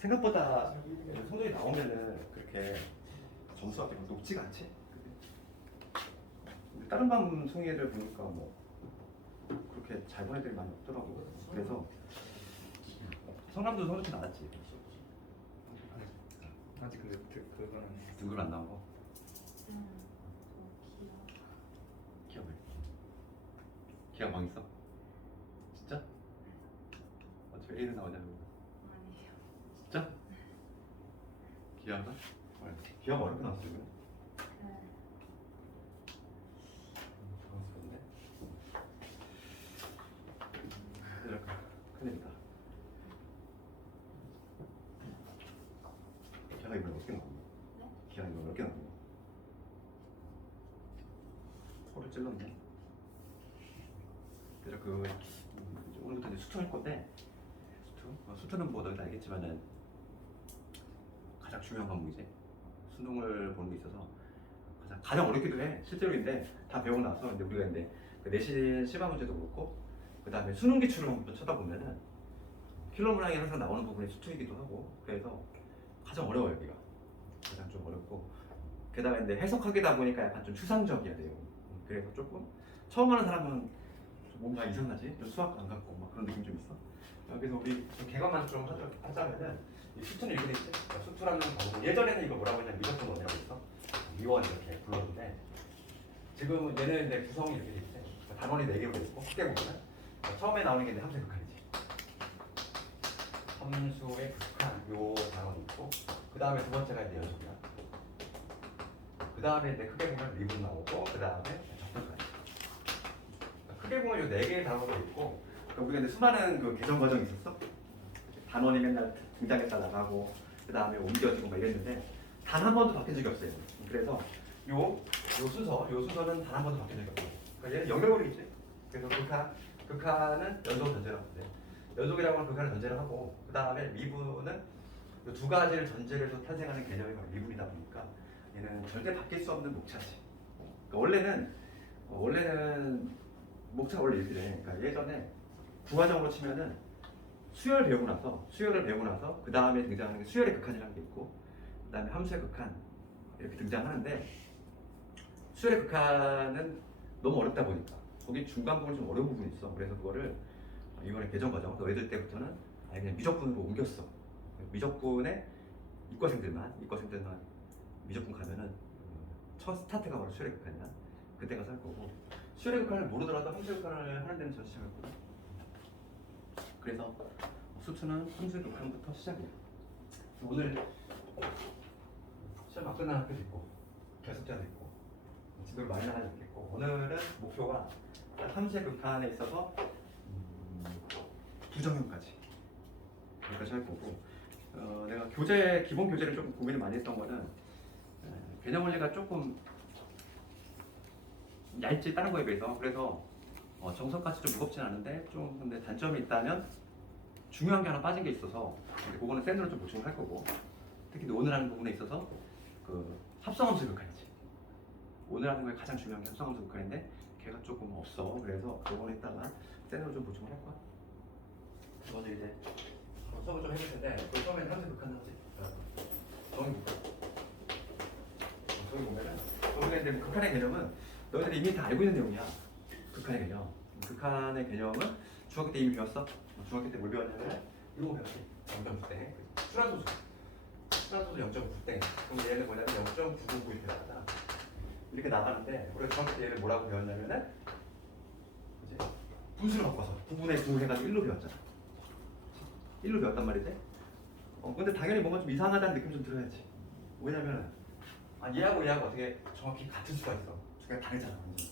생각보다 성적이 나오면은 그렇게 점수가 그렇게 높지가 않지. 근데 다른 방송애들 보니까 뭐 그렇게 잘 본 애들이 많이 없더라고. 그래서 성남도 성적이 나왔지. 아직 근데 그거는 등급 안 나오고. 기억 왜? 기억 망했어? 진짜? 어차피 A는 나오냐고. 아니요. 진짜? 기아가? 기아가 어렵게 나왔어 지금? 네. 당황스럽네. 큰일이다. 기아가 이번에 어떻게 나왔니? 네? 기아가 이번에 어떻게 나왔니? 코를 찔렀네. 그래서 오늘부터 이제 수투 할 건데 수투는 뭐 너희도 알겠지만은 가장 중요한 과목이지. 수능을 보는 데 있어서 가장 어렵기도 해. 실제로인데 다 배우고 나서 근데 우리가 이제 그 내신 시바 문제도 그렇고 그 다음에 수능 기출을 한번 쳐다보면은 킬러 문항이 항상 나오는 부분이 수투이기도 하고 그래서 가장 어려워요 여기가. 가장 좀 어렵고 게다가 이제 해석하기다 보니까 약간 좀 추상적이야 돼요. 그래서 조금 처음 하는 사람은 좀 뭔가 이상하지? 수학 안 갖고 막 그런 느낌 좀 있어. 그래서 우리 개관만 좀 하자면은 이 수투는 이렇게 있지. 수투라는 방법 예전에는 이거 뭐라고 했냐면 미적분원이라고 했어. 미원 이렇게 불렀는데 지금은 얘는 이제 구성이 이렇게 돼 있지. 단원이 4개로 돼 있고 크게 보면은 처음에 나오는 게 이제 함수의 극한이지. 함수의 극한 요 단원이 있고 그 다음에 두 번째가 이제 연속이야. 그 다음에 이제 크게 보면 미분 나오고 그 다음에 적분까지. 크게 보면 요 4개의 단원도 있고 우리가 이제 수많은 그 개정 과정이 있었어. 단원이 맨날 등장했다 나가고 그 다음에 옮겨지고 막 이랬는데 단 한 번도 바뀐 적이 없어요. 그래서 요 순서는 단 한 번도 바뀐 적이 없어요. 그러니까 얘는 연결고리겠지. 그래서 극한은 연속 전제라고 하는데 연속이라고 하면 극한을 전제를 하고 그 다음에 미분은 이 두 가지를 전제로 해서 탄생하는 개념이 바로 미분이다 보니까 얘는 절대 바뀔 수 없는 목차지. 그러니까 원래는 목차가 원래 이렇게 돼. 그러니까 예전에 부가적으로 치면은 수열을 배우고 나서 그 다음에 등장하는 게 수열의 극한이라는 게 있고 그 다음에 함수의 극한 이렇게 등장하는데 수열의 극한은 너무 어렵다 보니까 거기 중간 부분이 좀 어려운 부분이 있어. 그래서 그거를 이번에 개정 과정 너희들 때부터는 아예 그냥 미적분으로 옮겼어. 미적분에 이과생들만 미적분 가면은 첫 스타트가 바로 수열의 극한이야. 그때 가서 할 거고 수열의 극한을 모르더라도 함수의 극한을 하는 데는 전 시작했거든. 그래서 수투는 함수의 극한부터 시작이야. 오늘 시험 막 끝난 학교도 있고 결석자도 있고 지도를 많이 나가지 않겠고 오늘은 목표가 함수의 극한에 있어서 부정형까지 여기까지 할 거고 내가 기본 교재를 조금 고민을 많이 했던 거는 개념 원리가 조금 얇지 다른 거에 비해서 그래서 정석같이 좀 무겁진 않은데 좀 근데 단점이 있다면 중요한 게 하나 빠진 게 있어서 근데 그거는 샌드로 좀 보충을 할 거고 특히 오늘 하는 부분에 있어서 그 합성함수 극한이지. 오늘 하는 거에 가장 중요한 게 합성함수 극한인데 걔가 조금 없어. 그래서 그거는 이따가 샌드로 좀 보충을 할 거야. 먼저 이제 수업을 좀 해볼 텐데 그 처음에는 함수 극한 하지. 정의 볼까? 저기 보면은 우리가 이제 극한의 개념은 너희들이 이미 다 알고 있는 내용이야. 극한의 개념. 극한의 개념은 중학교 때 이미 배웠어. 중학교 때 뭘 배웠냐면 이거 배웠지. 0.9대. 수란소수 0.9대. 그럼 얘는 뭐냐면 0.999 이렇게 나가잖아. 이렇게 나가는데 우리가 중학교 때 얘를 뭐라고 배웠냐면은 이제 분수를 바꿔서 9분의 9 해가지고 1로 배웠잖아. 1로 배웠단 말이지. 근데 당연히 뭔가 좀 이상하다는 느낌 좀 들어야지. 왜냐면 얘하고 어떻게 정확히 같은 수가 있어. 수가 다르잖아. 완전.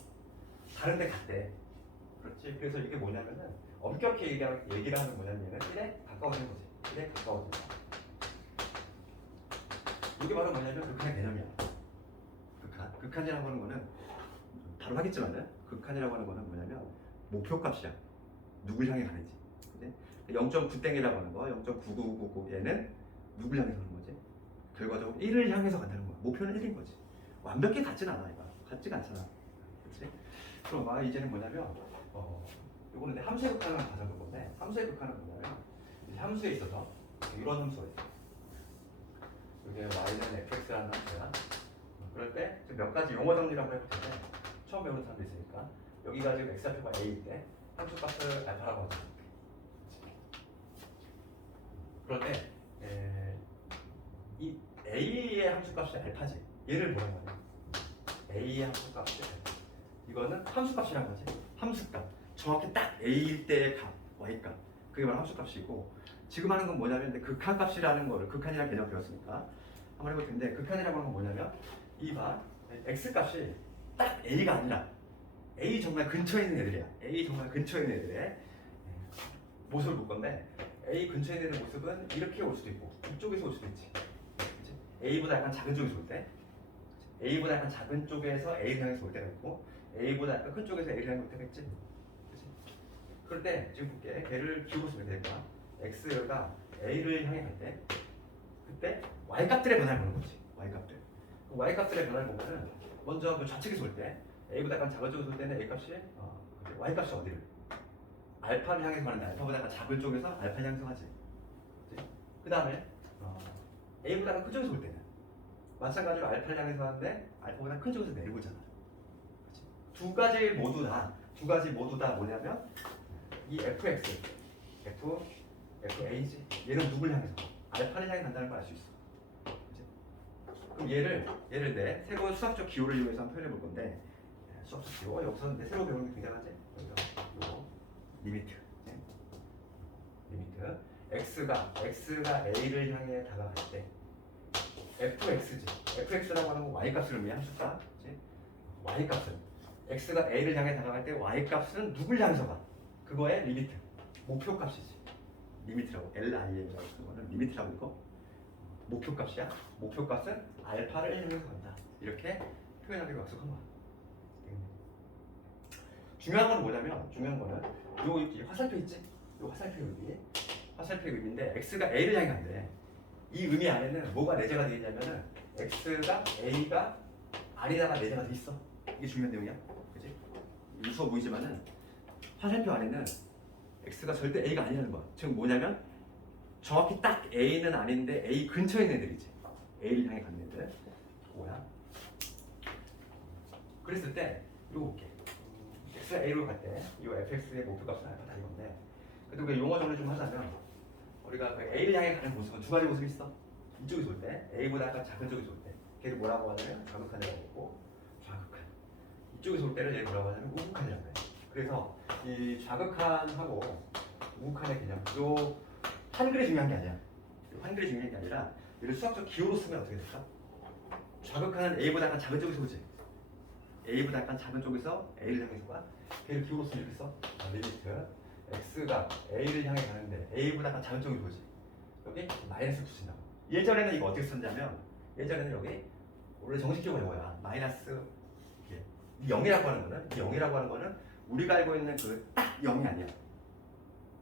다른데 같대. 그렇지. 그래서 이게 뭐냐면은 엄격히 얘기를 하는 뭐냐면 얘는 1에 가까워지는 거지. 1에 가까워지는 거. 이게 바로 뭐냐면 극한의 개념이야. 극한이라고 하는 거는 바로 하겠지만은 극한이라고 하는 거는 뭐냐면 목표값이야. 누굴 향해 가는지. 0.9땡이라고 하는 거, 0.9999 얘는 누굴 향해서 가는 거지? 결과적으로 1을 향해서 간다는 거야. 목표는 1인 거지. 완벽히 같진 않아, 이거. 같지가 않잖아. 그렇지? 그럼 이제는 뭐냐면 요거는 함수의 극한을 가져볼 건데 함수의 극한은 뭐냐면 함수에 있어서 이런 함수가 있어. 이게 y는 fx라는 함수야. 그럴 때 지금 몇 가지 용어 정리를 한번 해볼 텐데 처음 배우는 사람도 있으니까 여기가 지금 x좌표가 a일 때 함수값을 알파라고 하죠. 그럴 때 이 a의 함수값이 알파지. 얘를 뭐라고 하냐? a의 함수값이 알파. 이거는 함수값이라는 거지. 함수값. 정확히 딱 a일 때의 값, y값. 그게 바로 함수값이고 지금 하는 건 뭐냐면 근데 극한값이라는 거를 극한이라는 개념 배웠으니까 한번 해볼 텐데 극한이라고 하는 건 뭐냐면 이봐 x값이 딱 a가 아니라 a 정말 근처에 있는 애들이야. a 정말 근처에 있는 애들의 모습을 볼 건데 a 근처에 있는 모습은 이렇게 올 수도 있고 이쪽에서 올 수도 있지. 그치? a보다 약간 작은 쪽에서 올 때 a보다 약간 작은 쪽에서 a를 향해서 올 때가 있고 a보다 약간 큰 쪽에서 a를 향해 올 때가 있지. 그치? 그럴 때 지금 볼게. 걔를 기울여 쓰면 될 거야. x가 a를 향해 갈 때 그때 y값들의 변화를 보는 거지. y값들. y값들의 변화를 보면은 먼저 그 좌측에서 올 때 a보다 약간 작은 쪽에서 올 때는 a값이 y값이 어디를? 알파를 향해서 가는데 알파보다 약간 작은 쪽에서 알파를 향해서 가지. 그 다음에 a보다 약간 큰 쪽에서 올 때는 마찬가지로 알파를 향해서 가는데 알파보다 큰 쪽에서 내려오잖아. 그치? 두 가지 모두 다 뭐냐면 이 fx, fa지. 얘는 누굴 향해서? 알파를 향해 간다는 걸 알 수 있어. 그치? 그럼 얘를 내 새로운 수학적 기호를 이용해서 한번 표현해 볼 건데 수학적 기호 여기서 내 새로 배우는 게 굉장하지. 여기서 요거 리미트. x가 a를 향해 다가갈 때 fx지. fx라고 하는 건 y값을 의미한 함수다. y값은 x가 a를 향해 다가갈 때 y값은 누굴 향해서 가? 그거의 리미트. 목표값이지. 리미트라고 LIM이라고 하는 거는 리미트라고 있고 목표값이야. 목표값은 알파를 향해서 간다. 이렇게 표현하기로 약속한 거야. 중요한 건 뭐냐면 중요한 거는 요 화살표 있지? 요 화살표 의미인데 x가 a를 향해 간대. 이 의미 안에는 뭐가 내재가 되어 있냐면은 x가 a가 r에다가 내재가 돼 있어. 이게 중요한 내용이야. 그지? 무서워 보이지만은 화살표 안에는 x가 절대 a가 아니라는 거야. 지금 뭐냐면 정확히 딱 a는 아닌데 a 근처에 있는 애들이지. a를 향해 가는 애들. 뭐야? 그랬을 때 이거 볼게. x가 a로 갈 때 이 fx의 목표값은 알파다 이건데 그래도 우리가 용어 정리 좀 하자면 우리가 그 a를 향해 가는 모습은 두 가지 모습이 있어. 이쪽에서 올 때 a보다 약간 작은 쪽에서 올 때 걔를 뭐라고 하냐면 좌극한이라고 하고 좌극한. 이쪽에서 올 때를 얘를 뭐라고 하냐면 우극한이라고 해. 그래서 이 좌극한하고 우극한의 개념 요 한글이 중요한 게 아니야. 한글이 중요한 게 아니라 얘를 수학적 기호로 쓰면 어떻게 될까? 좌극한은 a보다 약간 작은 쪽에서 오지. a보다 약간 작은 쪽에서 a를 향해서 가. 걔를 기호로 쓰면 이렇게 써. 리미트 x가 a를 향해 가는데 a보다 약간 작은 쪽으로 오지. 여기 마이너스 붙인다고. 예전에는 이거 어떻게 썼냐면 예전에는 여기 원래 정식적으로 이거야. 마이너스 이 0이라고 하는 거는 우리가 알고 있는 그 딱 0이 아니야.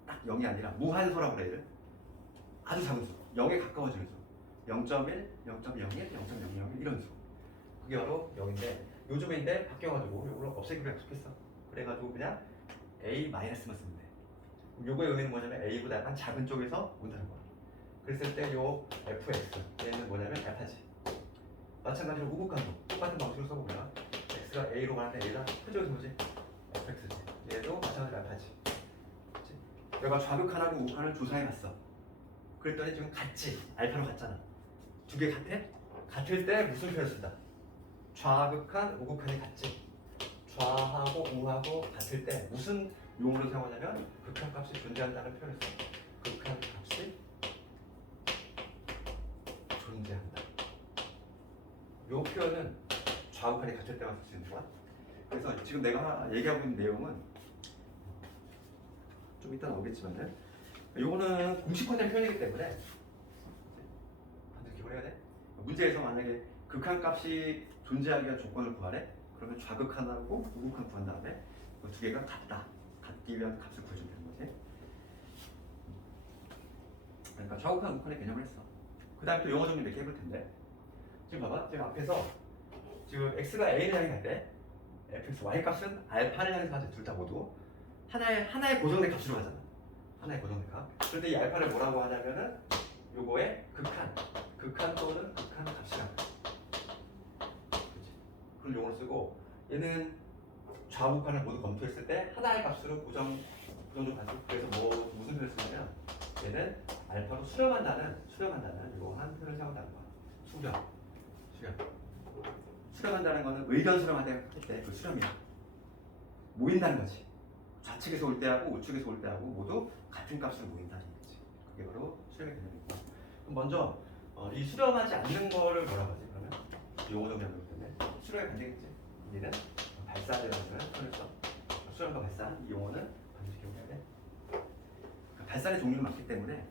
딱 0이 아니라 무한소라고 그래. 아주 작은 수. 0에 가까워지는 수. 0.1, 0.01, 0.001 이런 수. 그게 바로 0인데 요즘인데 바뀌어가지고 이걸 없애기로 약속했어. 그래가지고 그냥 a-만 쓰면 돼. 요거의 의미는 뭐냐면 a보다 약간 작은 쪽에서 온다는 거야. 그랬을 때 요 fx 얘는 뭐냐면 알파지. 마찬가지로 우극한도 똑같은 방식으로 써보면 x가 a로 가는데 a가 큰 쪽에서 오지. fx지. 얘도 마찬가지로 알파지. 그치? 내가 좌극한하고 우극한을 조사해봤어. 그랬더니 지금 같지. 알파로 같잖아. 두 개 같아? 같을 때 무슨 표현을 쓴다? 좌극한, 우극한이 같지. 좌하고 우하고 같을 때 무슨 용어를 사용하냐면 극한값이 존재한다는 표현을 써. 극한값이 존재한다. 이 표현은 좌우칸이 같을 때만 쓸 수 있는 거야. 그래서 지금 내가 얘기하고 있는 내용은 좀 이따 나오겠지만은 요거는 공식화된 표현이기 때문에 반드시 기본해야 돼. 문제에서 만약에 극한값이 존재하기 위한 조건을 구하래? 그러면 좌극한하고 우극한 구한 다음에 그 두 개가 같기 위한 값을 구해주면 되는 거지. 그러니까 좌극한 우극한의 개념을 했어. 그 다음에 또 영어 정리 몇 개 해볼 텐데 지금 봐봐. 지금 앞에서 지금 x가 a를 향해 갈 때 fx, y 값은 알파를 향해서 가지. 둘 다 모두 하나의 고정된 값으로 가잖아. 하나의 고정된 값. 그런데 이 알파를 뭐라고 하냐면은 요거의 극한 극한 또는 극한 값이라고 해. 그치? 그런 용어를 쓰고 얘는 좌우극한을 모두 검토했을 때 하나의 값으로 고정적으로 봤을 때 그래서 뭐 무슨 표현을 쓰냐면 얘는 알파로 수렴한다는 이거 한 표현을 사용한다는 거야. 수렴한다는 거는 의견 수렴할 때 그 수렴이야. 모인다는 거지. 좌측에서 올 때하고 우측에서 올 때하고 모두 같은 값으로 모인다는 거지. 그게 바로 수렴의 개념이고. 그럼 먼저 이 수렴하지 않는 거를 뭐라고 하지? 그러면 용어 정리하기 때문에 수렴이 반대겠지. 얘는 발산이라는 표현을 써. 수렴과 발산 이 용어는 반드시 기억해야 돼. 그러니까 발산의 종류는 많기 때문에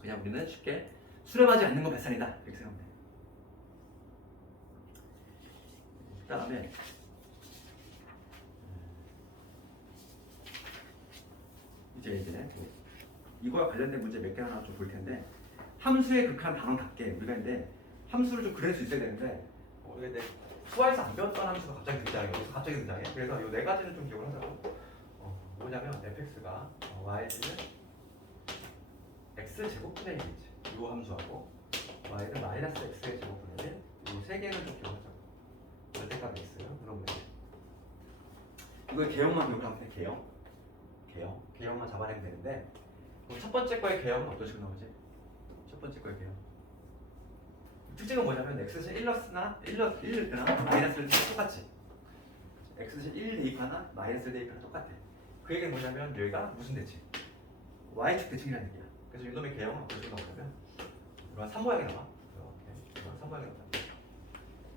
그냥 우리는 쉽게 수렴하지 않는 건 발산이다 이렇게 생각하면 돼. 그다음에 이제 이거와 관련된 문제 몇 개 하나 좀 볼 텐데 함수의 극한 단원답게 우리가 이제 함수를 좀 그릴 수 있어야 되는데 우리가 이제 수화에서 안 배웠던 함수가 갑자기 등장해. 여기서 갑자기 등장해. 그래서 이 네 가지는 좀 기억을 하자고. 뭐냐면 fx가 y는 x 제곱분의 1이지. 이 함수하고 y는 마이너스 x의 제곱분의 1. 이 세 개는 좀 기억하자고. 절대값 x요. 그러면 이거 개형만 기억을 하면 돼. 개형만 잡아내면 되는데 그럼 첫 번째 거의 개형은 어떤 식으로 나오지? 첫 번째 거의 개형. 특징은 뭐냐면 x는 1나 마이너스를 똑같지. x는 1 대입하나 마이너스 대입하나 똑같아. 그 얘기는 뭐냐면 여기가 무슨 대칭? y축 대칭이라는 얘기야. 그래서 이놈의 개형은 어떤 식으로 나오냐면 이런 3모양이 나와. 이런 3모양이 나와.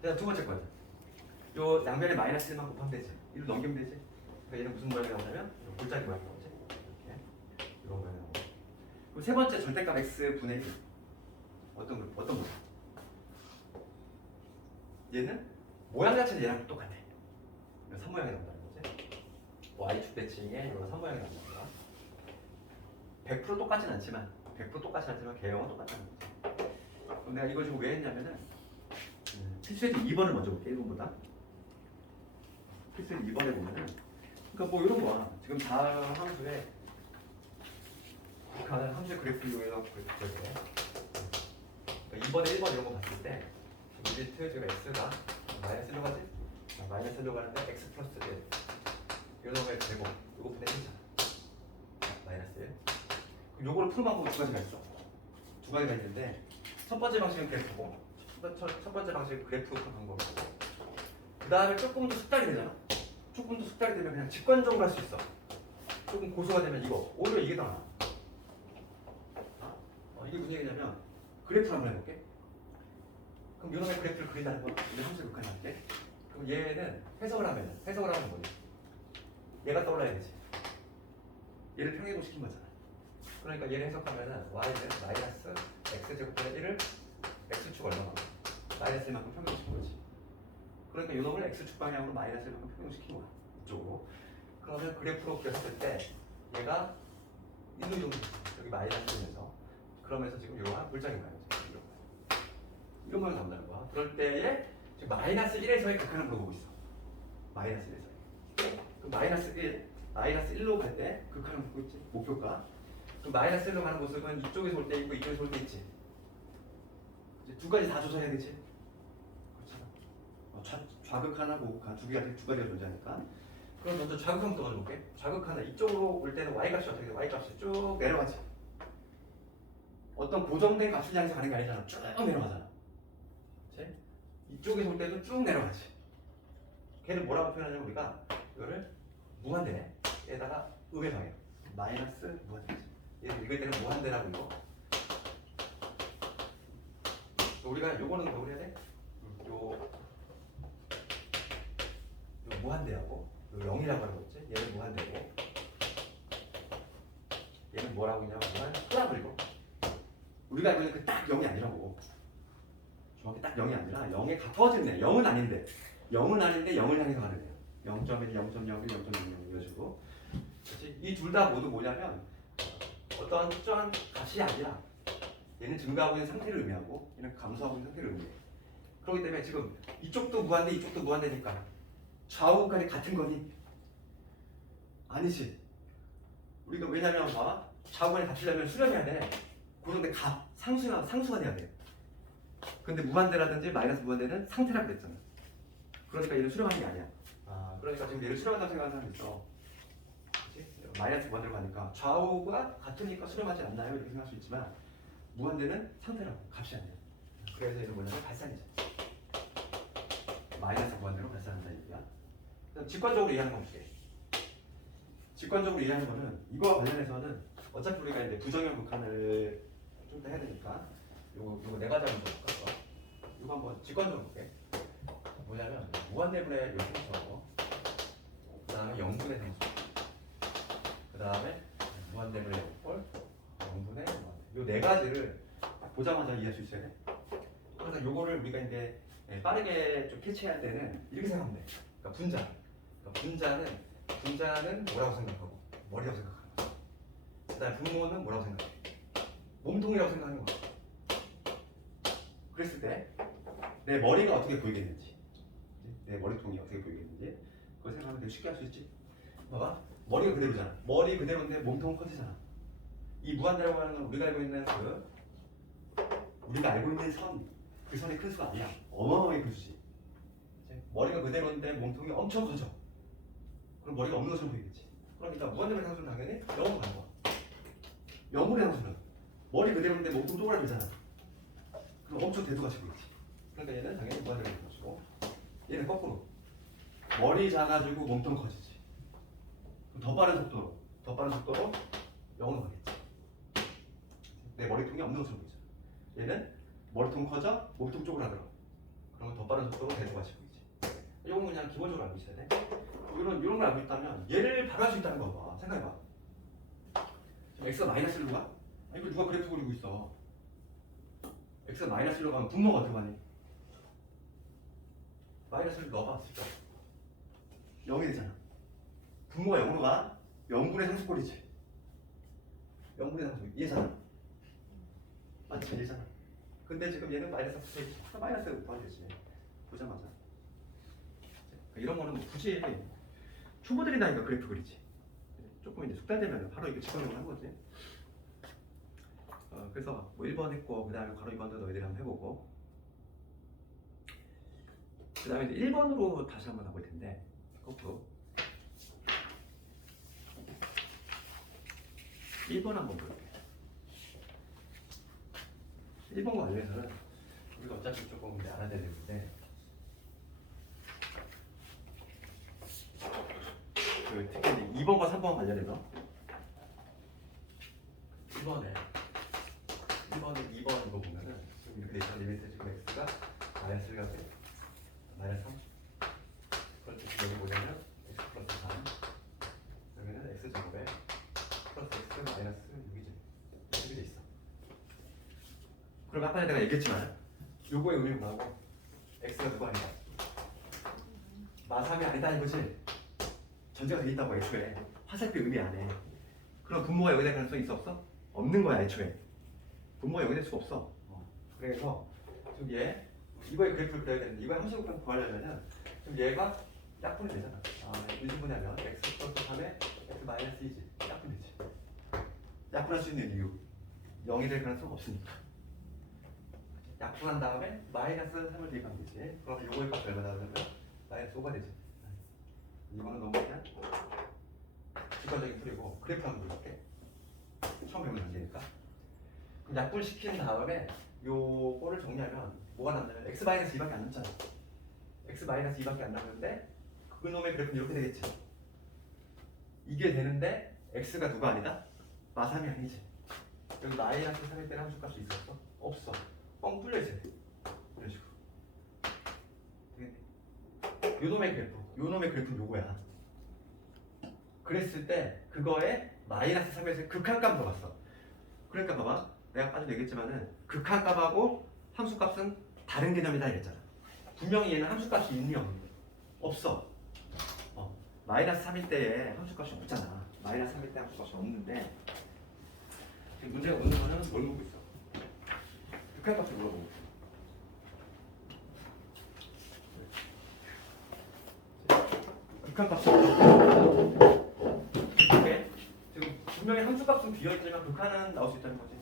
그다음 두 번째 거야. 요 양변에 마이너스 1만 곱하면 되지. 1로 넘기면 되지. 그러니까 얘는 무슨 모양이 나오냐면 골짜기 모양이 나오지. 이렇게 이런 모양이 나오고. 그리고 세 번째 절대값 x 분의 1. 어떤 모양? 얘는 모양 자체는 얘랑 똑같아. 3모양이 나온다는 거지. y축 대칭에 이런 3모양이 나온다는 거야. 100% 똑같진 않지만 개형은 똑같다는 거지. 그럼 내가 이걸 지금 왜 했냐면은 필수의 2번을 먼저 볼게. 1번보다. 필수의 2번에 보면은 그러니까 뭐 이런 거야. 지금 다음 함수에 가는 함수의 그래프 이용해서 그래프 돼. 그러니까 2번에 1번 이런 거 봤을 때 리미트 지금 x가 마이너스 1로 가지? 마이너스 1로 가는데 x 플러스 1 이놈의 제곱 이거 분의 1잖아. 마이너스 1. 그럼 요거를 푸는 방법은 두 가지가 있어. 두 가지가 있는데 첫 번째 방식은 그래프고 첫 번째 방식은 그래프 푸는 방법이고 그 다음에 조금 더 숙달이 되잖아. 조금 더 숙달이 되면 그냥 직관적으로 할 수 있어. 조금 고수가 되면 이거 오히려 이게 더 나아. 이게 무슨 얘기냐면 그래프를 한번 해볼게. 그럼 이놈의 그래프를 그린다는 건 우리 함수 극한이 할게. 그럼 얘는 해석을 하면 뭐지? 얘가 떠올라야 되지. 얘를 평행이동시킨 거잖아. 그러니까 얘를 해석하면은 y는 마이너스 x제곱분의 1을 x축 얼마나 마이너스 1만큼 평행시킨 거지. 그러니까 이놈을 x축 방향으로 마이너스 1만큼 평행시킨 거야. 이쪽으로. 그러면 그래프로 그렸을 때 얘가 1로 정도 여기 마이너스면서 그러면서 지금 이러한 물장인 거야. 이런 모양 나온다는 거야. 그럴 때에 지금 마이너스 1에서의 극한을 물어보고 있어. 마이너스 1에서. 그 마이너스 1로 갈 때 극한을 물고 있지. 목표가. 그 마이너스 1로 가는 모습은 이쪽에서 올 때 있고 이쪽에서 올 때 있지. 이제 두 가지 다 조사해야 되지. 그렇잖아. 좌극하나 고극한 두 가지가 존재하니까. 그럼 먼저 좌극한부터 먼저 볼게. 좌극하나 이쪽으로 올 때는 y값이 어떻게 돼? y값이 쭉 내려가지. 어떤 고정된 값을 향해서 가는 게 아니잖아. 쭉 내려가잖아. 그치? 이쪽에서 올 때도 쭉 내려가지. 걔를 뭐라고 표현하냐면 우리가 이거를 무한대에다가 의의 방향 마이너스 무한대지. 얘를 읽을 때는 무한대라고 읽어. 우리가 요거는 뭐 해야 돼? 요 무한대하고 요 0이라고 하는 거 있지? 얘는 무한대고 얘는 뭐라고 있냐면 무한대라고 읽어. 우리가 알고 있는 그 딱 0이 아니라고. 정확히 딱 0이 아니라 0에 가까워지는 애. 0은 아닌데 0을 향해서 가는 애야. 0.1, 0.01, 0.00 이런 식으로. 이 둘 다 모두 뭐냐면 어떠한 특정한 값이 아니라 얘는 증가하고 있는 상태를 의미하고 얘는 감소하고 있는 상태를 의미해. 그렇기 때문에 지금 이쪽도 무한대 이쪽도 무한대니까 좌우간이 같은 거니? 아니지. 우리가 왜냐면 봐봐. 좌우간이 같으려면 수렴해야 돼. 고정된 값, 상수가 돼야 돼. 근데 무한대라든지 마이너스 무한대는 상태라고 그랬잖아. 그러니까 얘는 수렴하는 게 아니야. 아, 그러니까 지금 얘를 수렴한다고 생각하는 사람이 있어. 그치? 마이너스 무한대로 가니까 좌우가 같으니까 수렴하지 않나요? 이렇게 생각할 수 있지만 무한대는 상태라고, 값이 아니야. 그래서 얘는 뭐냐면 발산이죠. 마이너스 무한대로 발산한다 얘기야. 그럼 직관적으로 이해하는 거 볼게. 직관적으로 이해하는 거는 이거와 관련해서는 어차피 우리가 이제 부정형 극한을 좀 더 해야 되니까 요거 네 가지 한번 볼까? 이거 한번 직관적으로 볼게. 뭐냐면 무한대분의 요승수, 그 다음에 0분의 상수, 그 다음에 무한대분의 요꼴, 0분의 무한대. 요 네 가지를 딱 보자마자 이해할 수 있어야 돼. 그래서 요거를 우리가 이제 빠르게 좀 캐치할 때는 이렇게 생각하면 돼. 그러니까 분자. 그러니까 분자는 뭐라고 생각하고 머리라고 생각하는 거야. 그 다음에 분모는 뭐라고 생각해? 몸통이라고 생각하는 거야. 그랬을 때 내 머리가 어떻게 보이겠는지, 내 머리통이 어떻게 보이겠는지 그걸 생각하면 되게 쉽게 할 수 있지. 봐봐, 머리가 그대로잖아. 머리 그대로인데 몸통은 커지잖아. 이 무한대라고 하는 건 우리가 알고 있는 선, 그 선이 큰 수가 아니야. 어마어마하게 큰 수지. 머리가 그대로인데 몸통이 엄청 커져. 그럼 머리가 없는 것처럼 보이겠지. 그러니까 무한대의 상수는 당연히 0으로 가는 거야. 0분의 상수는 머리 그대로인데 몸통 쪼그라들잖아. 그럼 엄청 대두같이 보이지. 그러니까 얘는 당연히 무한대로 가는 것이고, 얘는 거꾸로 머리 작아지고 몸통 커지지. 그럼 더 빠른 속도로 0으로 가겠지. 내 머리통이 없는 것처럼 보이죠. 얘는 머리통 커져, 몸통 쪼그라들어. 그러면 더 빠른 속도로 대두같이 보이지. 이건 그냥 기본적으로 알고 있어야 돼. 이런 걸 알고 있다면 얘를 바로 할 수 있다는 거 봐. 생각해봐. 지금 x가 마이너스로 가? 이거 누가 그래프 그리고 있어. x가 마이너스로 가면 분모가 어떻게 가니? 마이너스를 넣어봐. 0이 되잖아. 분모가 0으로 가? 0분의 상수꼴이지. 0분의 상수. 이해잖아. 맞지? 이해잖아. 근데 지금 얘는 마이너스 붙어있지. 마이너스 더하겠지. 보자마자. 이런 거는 굳이 초보들이 나니까 그래프 그리지. 조금 이제 숙달되면 바로 이거 직관적으로 한 거지. 그래서 뭐 1번 했고, 그 다음에 괄호 2번도 너희들이 한번 해보고, 그 다음에 이제 1번으로 다시 한번 가볼 텐데, 거꾸로 1번 한번 볼게. 1번과 관련해서는 우리가 어차피 조금 이제 알아야 되는데, 특히 이제 2번과 3번 관련해서 1번에 2번 이거 보면은 이렇게 돼 있잖아. 리미트 지금 x가 마이너스 1가 돼. 마이너스 3. 그렇지. 여기 보자면 x 플러스 3. 여기는 x 제곱에 플러스 x 마이너스 6이지. 이렇게 돼 있어. 그럼 아까 내가 얘기했지만 요거의 의미는 뭐라고? x가 누구 아니다? 마3이 아니다 이거지. 전제가 돼 있다고 애초에. 화살표 의미 안 해. 그럼 분모가 여기다 가능성이 있어 없어? 없는 거야 애초에. 분모가 여기 될 수가 없어. 그래서 지금 이거의 그래프를 그려야 되는데, 이거의 함수를 구하려면은 지금 얘가 약분이 되잖아. 인수분해하면 x 플러스 3에 x 마이너스 2지. 약분되지. 약분할 수 있는 이유. 0이 될 가능성 없으니까. 약분한 다음에 마이너스 3을 대입하면 되지. 그럼 요거의 값이 얼마나 되면 마이너스 5가 되지. 이거는 너무 그냥 직관적인 풀이고, 그래프 한번 그릴게. 처음 배우는 단계니까. 그럼 약분시킨 다음에 요거를 정리하면 뭐가 남냐면 x-2밖에 안 남잖아. x-2밖에 안 남는데 그놈의 그래프는 이렇게 되겠지. 이게 되는데 x가 누가 아니다? 마3이 아니지. 여기 마이너스 3일 때는 함수값이 있었어? 없어. 뻥 뚫려 있어야 돼. 이런 식으로. 되겠네. 요놈의 그래프는 요거야. 그랬을 때 그거에 마이너스 3에서 극한값 들어갔어. 그러니까 봐봐. 내가 아까 얘기했지만은 극한값하고 함수값은 다른 개념이다 이랬잖아. 분명히 얘는 함수값이 있니 없니? 없어. 마이너스 3일 때에 함수값이 없잖아. 마이너스 3일 때 함수값이 없는데, 지금 문제가 묻는 거는 뭘 묻고 있어? 극한값을 물어보고 있어. 극한값을 물어보고 있어. 지금 분명히 함수값은 비어있지만 극한은 나올 수 있다는 거지.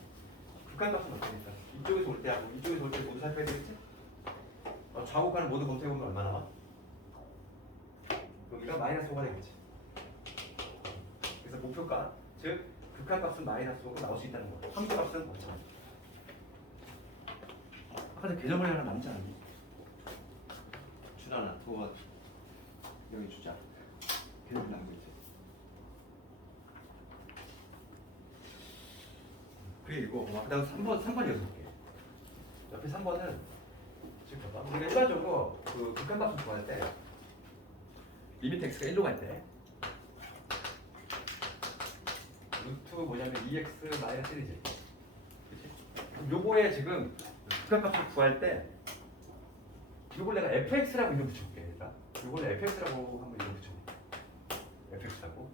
극한값은 어떻습니까? 이쪽에서 올 때하고 이쪽에서 올 때 모두 살펴야 되겠지? 좌우극한을 모두 검토해보면 얼마 나와? 여기가 마이너스 5가 되겠지. 그래서 목표가, 즉 극한값은 마이너스 5가 나올 수 있다는 거야. 함수값은 없잖아. 아까 전 계정을 하나 남지 않았니? 주라나 도와 여기 주자. 계정을 남고 있지. 그리고 그다음 3번 이어볼게. 옆에 3번은 지금 봐봐. 우리가 일반적으로 그 극한값을 구할 때 리미트 x가 1로 갈 때 루트 뭐냐면 2x 마이너스 1이지. 그치? 그럼 요거에 지금 극한값을 구할 때 요걸 내가 fx라고 이름 붙여볼게. 그러니까 요걸 fx라고 한번 이름 붙여볼게. fx라고.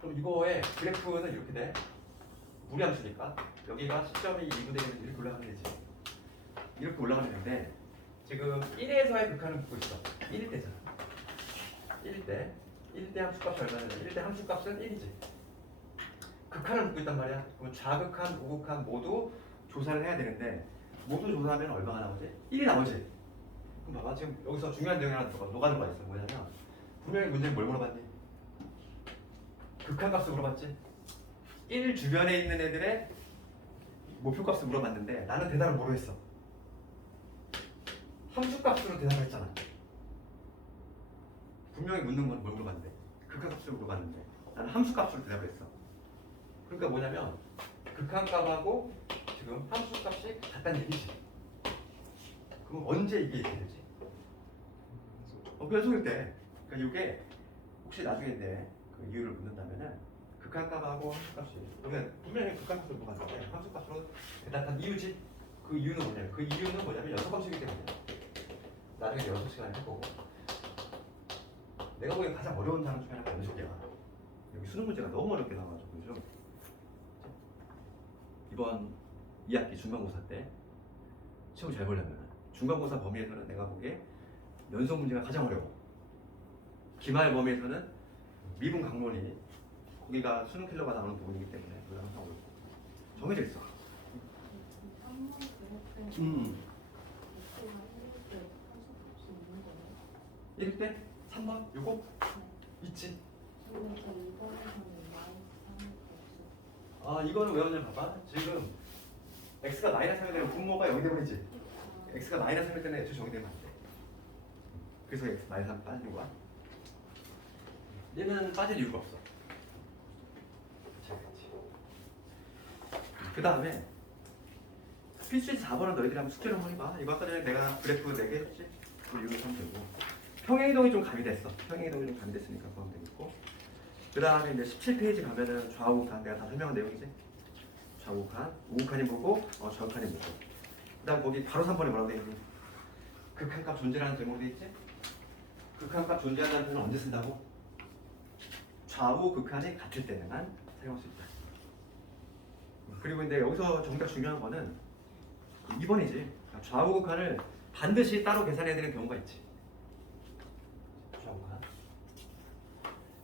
그럼 이거의 그래프는 이렇게 돼. 무리함수니까 여기가 시점이 2분의 1은 이렇게 올라가면 되지. 이렇게 올라가면 되는데 지금 1에서의 극한을 묻고 있어. 1일 때잖아. 1일 때. 1일 때 함수값이 얼마냐? 1일 때 함수값은 1이지. 극한을 묻고 있단 말이야. 그럼 좌극한, 우극한 모두 조사를 해야 되는데 모두 조사하면 얼마가 나오지? 1이 나오지. 그럼 봐봐. 지금 여기서 중요한 내용이 하나 녹아 들어가 있어. 뭐냐면 분명히 문제는 뭘 물어봤니? 극한값을 물어봤지. 1 주변에 있는 애들의 목표값을 물어봤는데 나는 대답을 뭐로 했어? 함수값으로 대답을 했잖아. 분명히 묻는 건 뭘 물어봤는데? 극한값으로 물어봤는데 나는 함수값으로 대답을 했어. 그러니까 뭐냐면 극한값하고 지금 함수값이 같다는 얘기지. 그럼 언제 이게 이렇게 되지? 연속일 때. 그러니까 이게 혹시 나중에 그 이유를 묻는다면은 극한값하고 함수값이 그러면 분명히 극한값으로 물어봤는데 함수값으로 대답한 이유지. 그 이유는 뭐냐면 연속함수이기 때문이야. 나중에 6시간을 해보고 내가 보기엔 가장 어려운 단어 중에 하나가 연속이야. 여기 수능 문제가 너무 어렵게 나와가지고 요즘 이번 2학기 중간고사 때 시험 잘 보려면 중간고사 범위에서는 내가 보기에 연속 문제가 가장 어려워. 기말 범위에서는 미분 강론이 거기가 수능 킬러가 나오는 부분이기 때문에 그거 항상 어렵고 정해져 있어. 1일 때 3번 요거 있지. 이거는 왜 오냐 봐봐. 지금 x가 마이너스 3이 되면 분모가 0이 되버리지. x가 마이너스 3일 때는 애초에 0이 되면 안 돼. 그래서 x 마이너스 3 빠지는 거야. 얘는 빠질 이유가 없어. 그 다음에 필수에서 4번은 너희들이 한번 숙제를 한번 해봐. 이거 아까 전에 내가 그래프 4개 했지? 그걸 이용해서 하면 되고 평행이동이 좀 가미됐어. 평행이동이 좀 가미됐으니까 그거 하면 되겠고 그 다음에 이제 17페이지 가면은 좌우극한 내가 다 설명한 내용이지. 좌우극한, 우극한이 뭐고 좌우극한이 뭐고 그 다음 거기 바로 3번에 뭐라고 돼 있니? 극한값 존재라는 제목이 돼 있지? 극한값 존재한다는 표현은 언제 쓴다고? 좌우극한이 같을 때만 사용할 수 있다. 그리고 근데 여기서 정작 중요한 거는 2번이지. 좌우극한을 반드시 따로 계산해야 되는 경우가 있지. 좌우극한.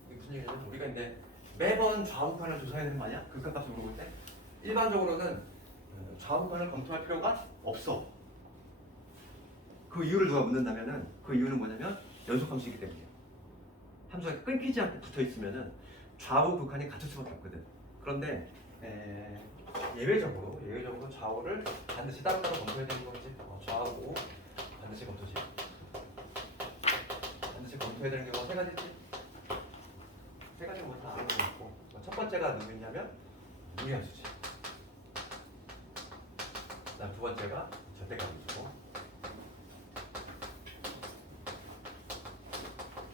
이게 무슨 얘기냐면 우리가 근데 매번 좌우극한을 조사해야 되는 거 아니야? 극한값을 물어볼 때? 일반적으로는 좌우극한을 검토할 필요가 없어. 그 이유를 누가 묻는다면은 그 이유는 뭐냐면 연속함수이기 때문이에요. 함수가 끊기지 않고 붙어 있으면은 좌우극한이 같을 수밖에 없거든. 그런데 예외적으로 좌우를 반드시 따로따로 검토해야 되는 거지. 좌우 반드시 검토지. 반드시 검토해야 되는 경우가 3가지 있지. 3가지가 뭐다 아는 거 있고 첫 번째가 누구냐면 무리함수지. 그다음 두 번째가 절대값함수고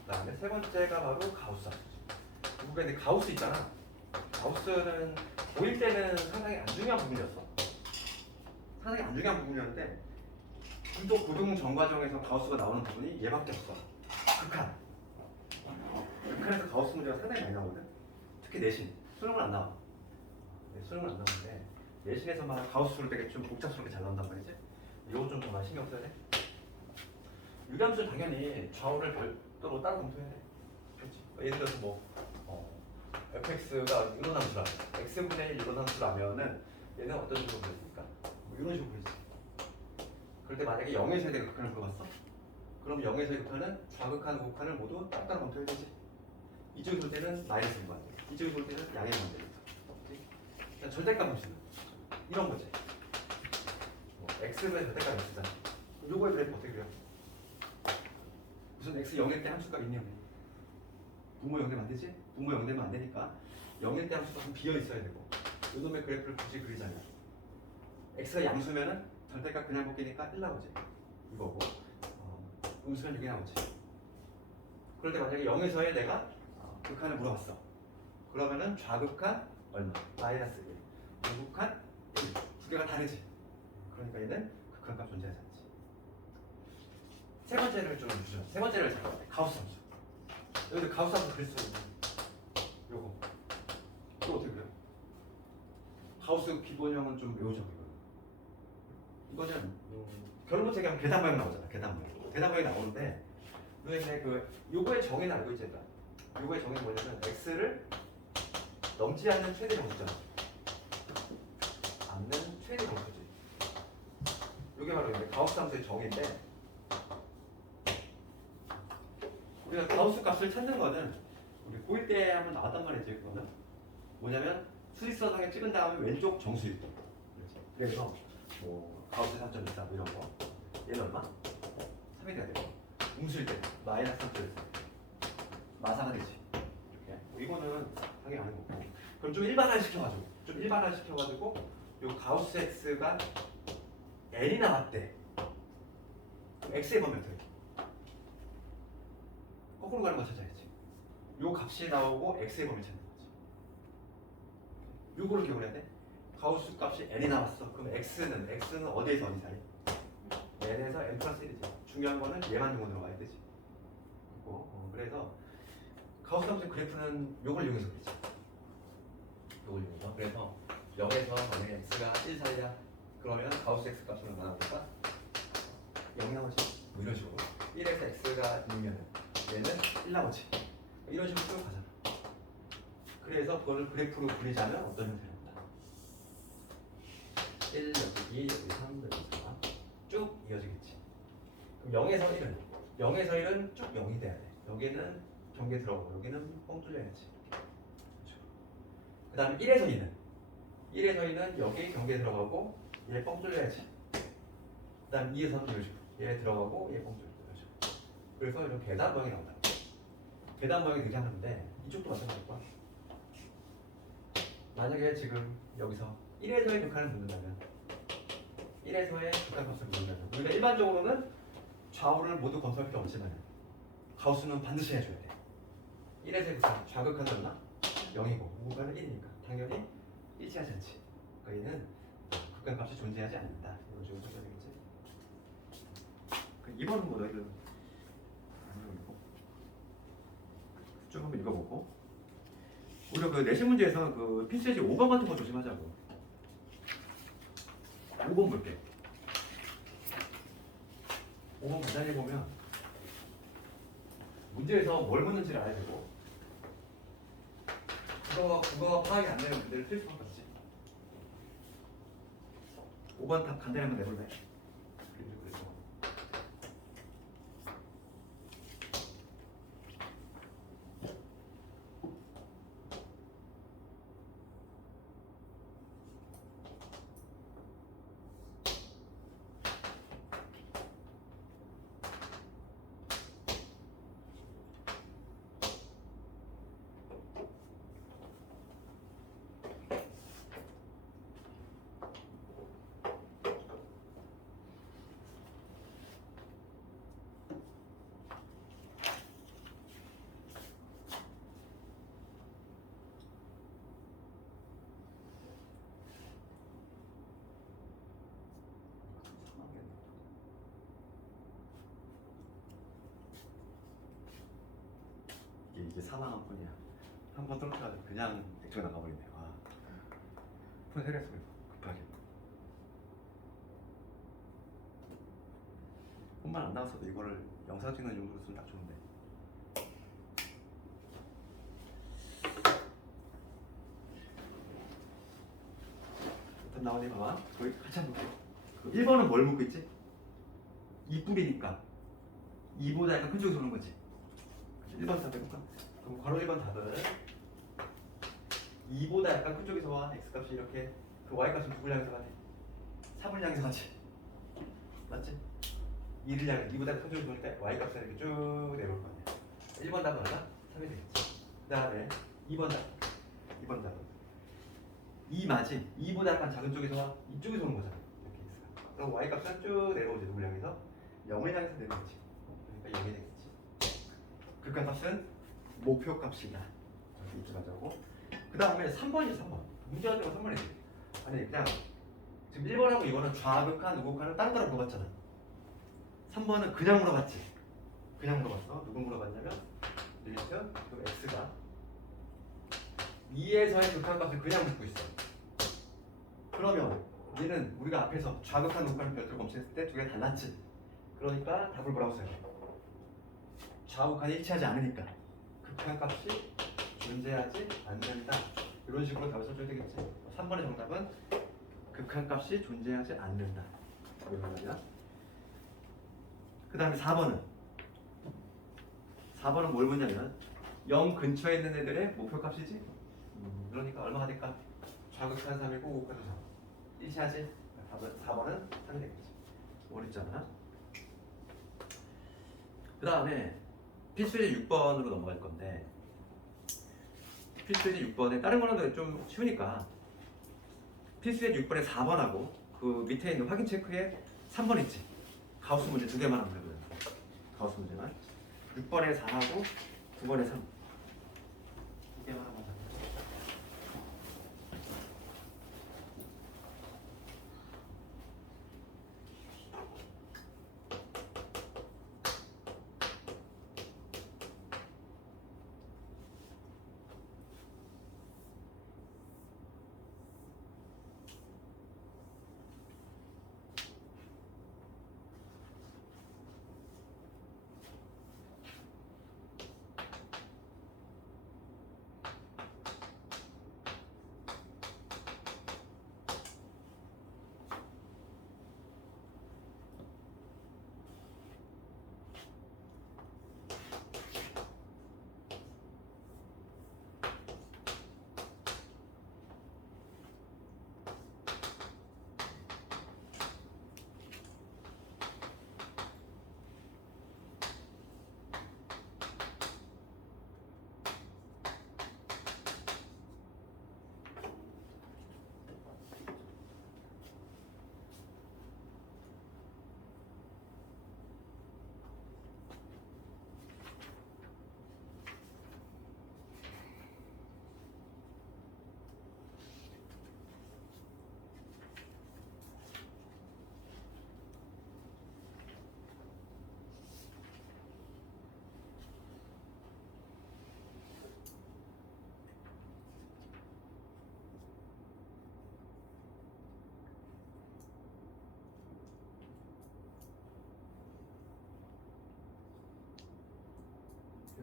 그다음에 세 번째가 바로 가우스 함수지. 근데 가우스 있잖아. 가우스는 보일 때는 상당히 안 중요한 부분이었어. 상당히 안 중요한 부분이었는데 기도 고등 전 과정에서 가우스가 나오는 부분이 얘밖에 없어. 극한. 극한에서 가우스 문제가 상당히 많이 나오거든. 특히 내신. 수능은 안 나와. 수능은 안 나오는데 내신에서만 가우스를 되게 좀 복잡스럽게 잘 나온단 말이지. 이거 좀 정말 신경 써야 돼. 유리함수는 당연히 좌우를 별도로 따로 검토해야 돼. 그렇지. 예를 들어서 fx가 이론함수라 x분의 1 이론함수라면은 얘는 어떤 식으로 그려집니까? 뭐 이런 식으로 그리지. 그럴 때 만약에 0에서의 내가 극한을 물어봤어? 그럼 0에서의 극한은 좌극한, 우극한을 모두 따로 검토해야 되지. 이쪽에 볼 때는 마이너스인 거 같아. 이쪽에 볼 때는 양의 문제니까. 그러니까 절대값 없이는 이런 거지. 뭐 x분의 절대값 없이잖아. 요거에 그래프 어떻게 그려? 무슨 x 0일 때 함수값 있니 없니? 분모 0되면 안 되지? 분모 0되면 안 되니까 0일 때 함수가 좀 비어 있어야 되고 요놈의 그래프를 굳이 그리자면 x가 양수면은 절대값 그냥 벗기니까 1 나오지. 이거고 음수면 6이 나오지. 그럴 때 만약에 0에서의 내가 극한을 물어봤어. 그러면은 좌극한 얼마? 마이너스 1. 우극한 1. 두 개가 다르지. 그러니까 얘는 극한값 존재하지 않지. 세 번째를 좀 주죠. 세 번째를 잠깐만. 가우스 함수. 여기도 가우스 함수 그릴 수 있는 요거. 이거 어떻게 그려? 가우스 기본형은 좀 외우죠. 이거는 결론 제기하면 계단 모양 나오잖아. 계단 모양. 계단 모양이 나오는데 근데 그 요거의 정의는 알고 있지 일단. 요거의 정의는 뭐냐면 x를 넘지 않는 최대 정수잖아. 않는 최대 정수지. 요게 바로 이제 가우스 함수의 정의인데 우리가 가우스 값을 찾는 거는 우리 고1 때 한번 나왔단 말이지. 그거는 뭐냐면 수직선상에 찍은 다음에 왼쪽 정수일 때. 그래서 뭐 가우스 3.24 뭐 이런 거. 얘는 얼마? 3이 돼야 되고 음수일 때 마이너스 3.24 마사가 되지. 이렇게. 뭐 이거는 당연히 아는 거고. 그럼 좀 일반화 시켜가지고 요 가우스 x가 n이 나왔대. 그럼 x의 범위 어떻게 돼? 거꾸로 가는 거 찾아야지. 요 값이 나오고 x의 범위 찾는 거지. 요거를 기억을 해야 돼. 가우스 값이 n이 나왔어. 그럼 x는 어디에서 어디 사이? n에서 n 플러스 1이지. 중요한 거는 얘만 두고 들어가야 되지. 그래서 가우스 함수의 그래프는 요걸 이용해서 그리지. 요걸 이용해서. 그래서 0에서 만약에 x가 1 사이야. 그러면 가우스 x 값은 얼마나 나올까? 0 나오지. 뭐 이런 식으로. 1에서 x가 6면 얘는 1 나오지. 이런 식으로 쭉 가잖아. 그래서 그거를 그래프로 그리자면 어떤 형태로 나온다? 1, 여기 2, 여기 3, 여기 4 쭉 이어지겠지. 그럼 0에서 1은 쭉 0이 돼야 돼. 여기는 경계 들어가고 여기는 뻥 뚫려야지. 그 다음에 1에서 2는 여기 경계 들어가고 얘 뻥 뚫려야지. 그 다음 2에서 3 이런 식으로 얘 들어가고 얘 뻥 뚫려야지. 그래서 이런 계단 모양이 나온다. 계단 모양이 되게 하는데 이쪽도 마찬가지일 거야. 만약에 지금 여기서 1에서의 극한을 묻는다면 1에서의 극한값을 묻는다면 우리가 일반적으로는 좌우를 모두 검토할 필요 없지만 가우스는 반드시 해줘야 돼. 1에서의 극한, 좌극한은 얼마? 0이고 우극한은 1이니까 당연히 일치하지 않지. 그러니까 얘는 극한값이 존재하지 않는다. 이런 식으로 설명되겠지. 2번은 뭐 너희들 쭉 한번 읽어보고 우리가 그 내신 문제에서 그 필수예제 5번 같은 거 조심하자고. 5번 볼게. 5번 간단히 보면 문제에서 뭘 묻는지를 알아야 되고 그거 파악이 안 되는 문제를 틀 수밖에 없지. 5번 답 간단히 한번 내볼래? 그래서 이게 사망한 뿐이야. 한 번 떨어져가지고 그냥 액정이 나가버리네. 와. 폰 세례했어 급하게. 폰만 안 나왔어도 이거를 영상 찍는 용도로 쓰면 딱 좋은데. 일단 나오니 봐봐. 거기 같이 한번 볼게. 그 1번은 뭘 묻고 있지? 2뿔이니까 2보다 약간 큰 쪽에서 오는 거지. 1번 답 해볼까? 그럼 괄호 1번 답은 2보다 약간 큰 쪽에서 와. x값이 이렇게 그 y값은 누굴 향해서 가지? 3을 향해서 가지. 맞지? 2를 향해 2보다 큰 쪽에서 오니까 y값은 이렇게 쭉 내려올 거 아니야. 1번 답은 얼마? 3이 되겠지. 그 다음에 2번 답. 2번 답은 2 맞지? 2보다 약간 작은 쪽에서 와. 이쪽에서 오는 거잖아. 이렇게 있어. 그럼 y값은 쭉 내려오지. 누굴 향해서? 0을 향해서 내려오지. 그러니까 0이 되겠지. 극한값은 목표값이다. 이렇게 잊지 말자고. 그 다음에 3번이죠. 3번. 문제 가지고 3번이지. 아니 그냥 지금 1번하고 2번은 좌극한, 우극한을 따로따로 물어봤잖아. 3번은 그냥 물어봤지. 그냥 물어봤어. 누구 물어봤냐면 리미트 그럼 x가 2에서의 극한값을 그냥 묻고 있어. 그러면 얘는 우리가 앞에서 좌극한, 우극한을 별도로 검증했을 때 두 개 달랐지. 그러니까 답을 뭐라고 써야 돼? 좌우극한이 일치하지 않으니까 극한값이 존재하지 않는다. 이런 식으로 답을 써줘야 되겠지. 3번의 정답은 극한값이 존재하지 않는다. 이런 말이야. 그 다음에 4번은 뭘 묻냐면 0 근처에 있는 애들의 목표값이지. 그러니까 얼마가 될까? 좌극한 3이고 우극한 3 일치하지? 답은 4번은 3이 되겠지. 어렵잖아. 그 다음에 필수제 6번으로 넘어갈 건데 필수제 6번에 다른 거는 좀 쉬우니까 필수제 6번에 4번하고 그 밑에 있는 확인 체크에 3번 있지. 가우스 문제 두 개만 하면 되거든. 가우스 문제만 6번에 4하고 9번에 3 두 개만 하면 돼.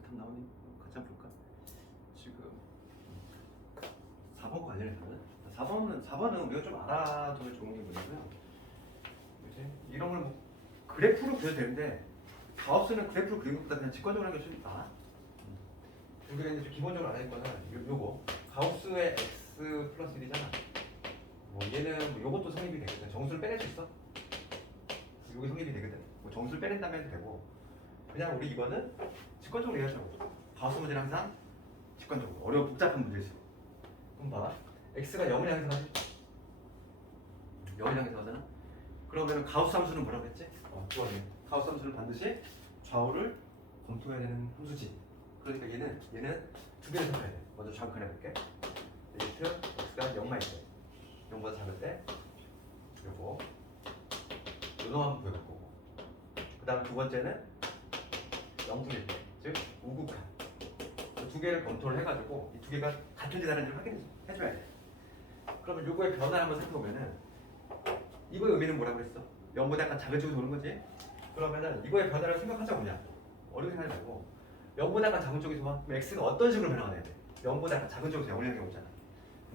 답 나오니 같이 한번 볼까? 지금 4번 관련해서는 4번은 우리가 좀 알아두면 좋은 게 뭐냐고요? 그치? 이런 걸 뭐 그래프로 그려도 되는데 가우스는 그래프로 그리는 것보다 그냥 직관적으로 하는 게 훨씬 나아. 우리가 이제 기본적으로 알아야 할 거는 요거 가우스의 x 플러스 1이잖아. 뭐 얘는 뭐 요것도 성립이 되거든. 정수를 빼낼 수 있어? 요게 성립이 되거든. 뭐 정수를 빼낸다면 해도 되고 그냥 우리 이거는 직관적으로 이해하자고. 가우스 문제는 항상 직관적으로 어려운 복잡한 문제일수록. 그럼 봐. x가 0을 향해서 가지. 0을 향해서 가잖아. 그러면 가우스 함수는 뭐라고 했지? 좋아해. 가우스 함수는 반드시 좌우를 검토해야 되는 함수지. 그러니까 얘는 두 개를 선택해야 돼. 먼저 좌극한 해볼게. 리미트 x가 0만 때 0보다 작을 때 요거 요놈 한번 구해볼 거고 그 다음 두 번째는 0분일 때, 즉 우극한 두 개를 검토를 해가지고 이 두 개가 같은지 다른지를 확인해줘야 돼. 그러면 요거의 변화를 한번 살펴보면은 이거의 의미는 뭐라고 했어? 0보다 약간 작은 쪽에서 오는 거지? 그러면은 이거의 변화를 생각하자 그냥 어렵게 생각하지 말고 0보다 약간 작은 쪽에서 와? 그럼 x가 어떤 식으로 변화가 돼야 돼? 0보다 약간 작은 쪽에서 0을 향해 오잖아.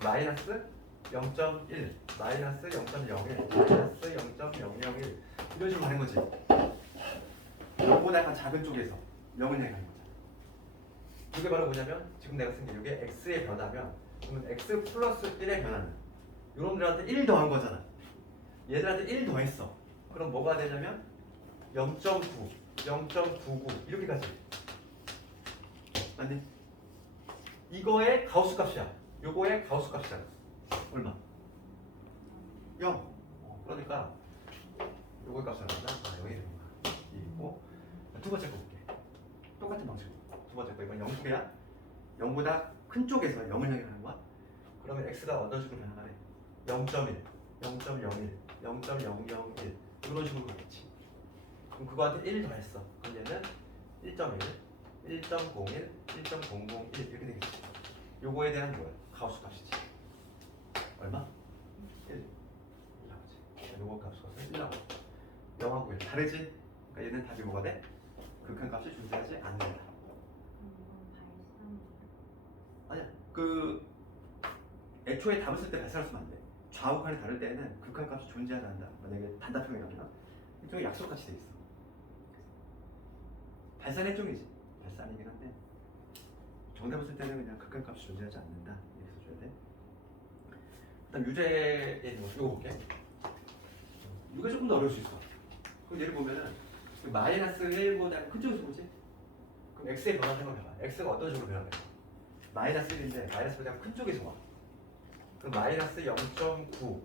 마이너스 0.1 마이너스 0.01 마이너스 0.001 이런 식으로 가는 거지. 0보다 약간 작은 쪽에서 0을 향해 가는 거잖아. 이게 바로 뭐냐면 지금 내가 쓴 게 이게 x의 변화면 그러면 x 플러스 1의 변화는 이놈들한테 1 더한 거잖아. 얘들한테 1 더했어. 그럼 뭐가 되냐면 0.9, 0.99 이렇게 가지. 맞니? 이거의 가우스 값이야. 요거의 가우스 값이잖아. 얼마? 0. 그러니까 요거의 값이 얼마나? 아, 0이 되는 거야. 이 있고 두 번째 거 볼게. 똑같은 방식으로. 두 번째 거 이건 0수야. 0보다 큰 쪽에서 0을 향해 가는 거야. 그러면 x가 어떤 식으로 변화하래? 0.1, 0.01, 0.001 이런 식으로 가겠지. 그럼 그거한테 1 더했어. 그럼 얘는 1.1, 1.01, 1.001 이렇게 되겠지. 요거에 대한 뭐야? 가우스 값이지. 얼마? 1 나오지. 요거 값 값은 1 나오고 0하고 1 다르지? 그러니까 얘는 답이 뭐가 돼? 극한값이 존재하지 않는다. 발산. 아니야. 그 애초에 답을 쓸 때 발산을 쓰면 안 돼. 좌우칸이 다를 때에는 극한값이 존재하지 않는다. 만약에 단답형이라면 일종의 약속같이 돼 있어. 발산의 일종이지. 발산이긴 한데 정답을 쓸 때는 그냥 극한값이 존재하지 않는다 이렇게 써줘야 돼. 그다음 유제에 있는 거 이거 볼게. 이거 조금 더 어려울 수 있어. 그럼 예를 보면은 마이너스 1보다 큰 쪽에서 보지? 그럼 x의 변화 생각해봐. x가 어떤 식으로 변화해? 마이너스 1인데 마이너스보다 큰 쪽에서 와. 그럼 마이너스 0.9,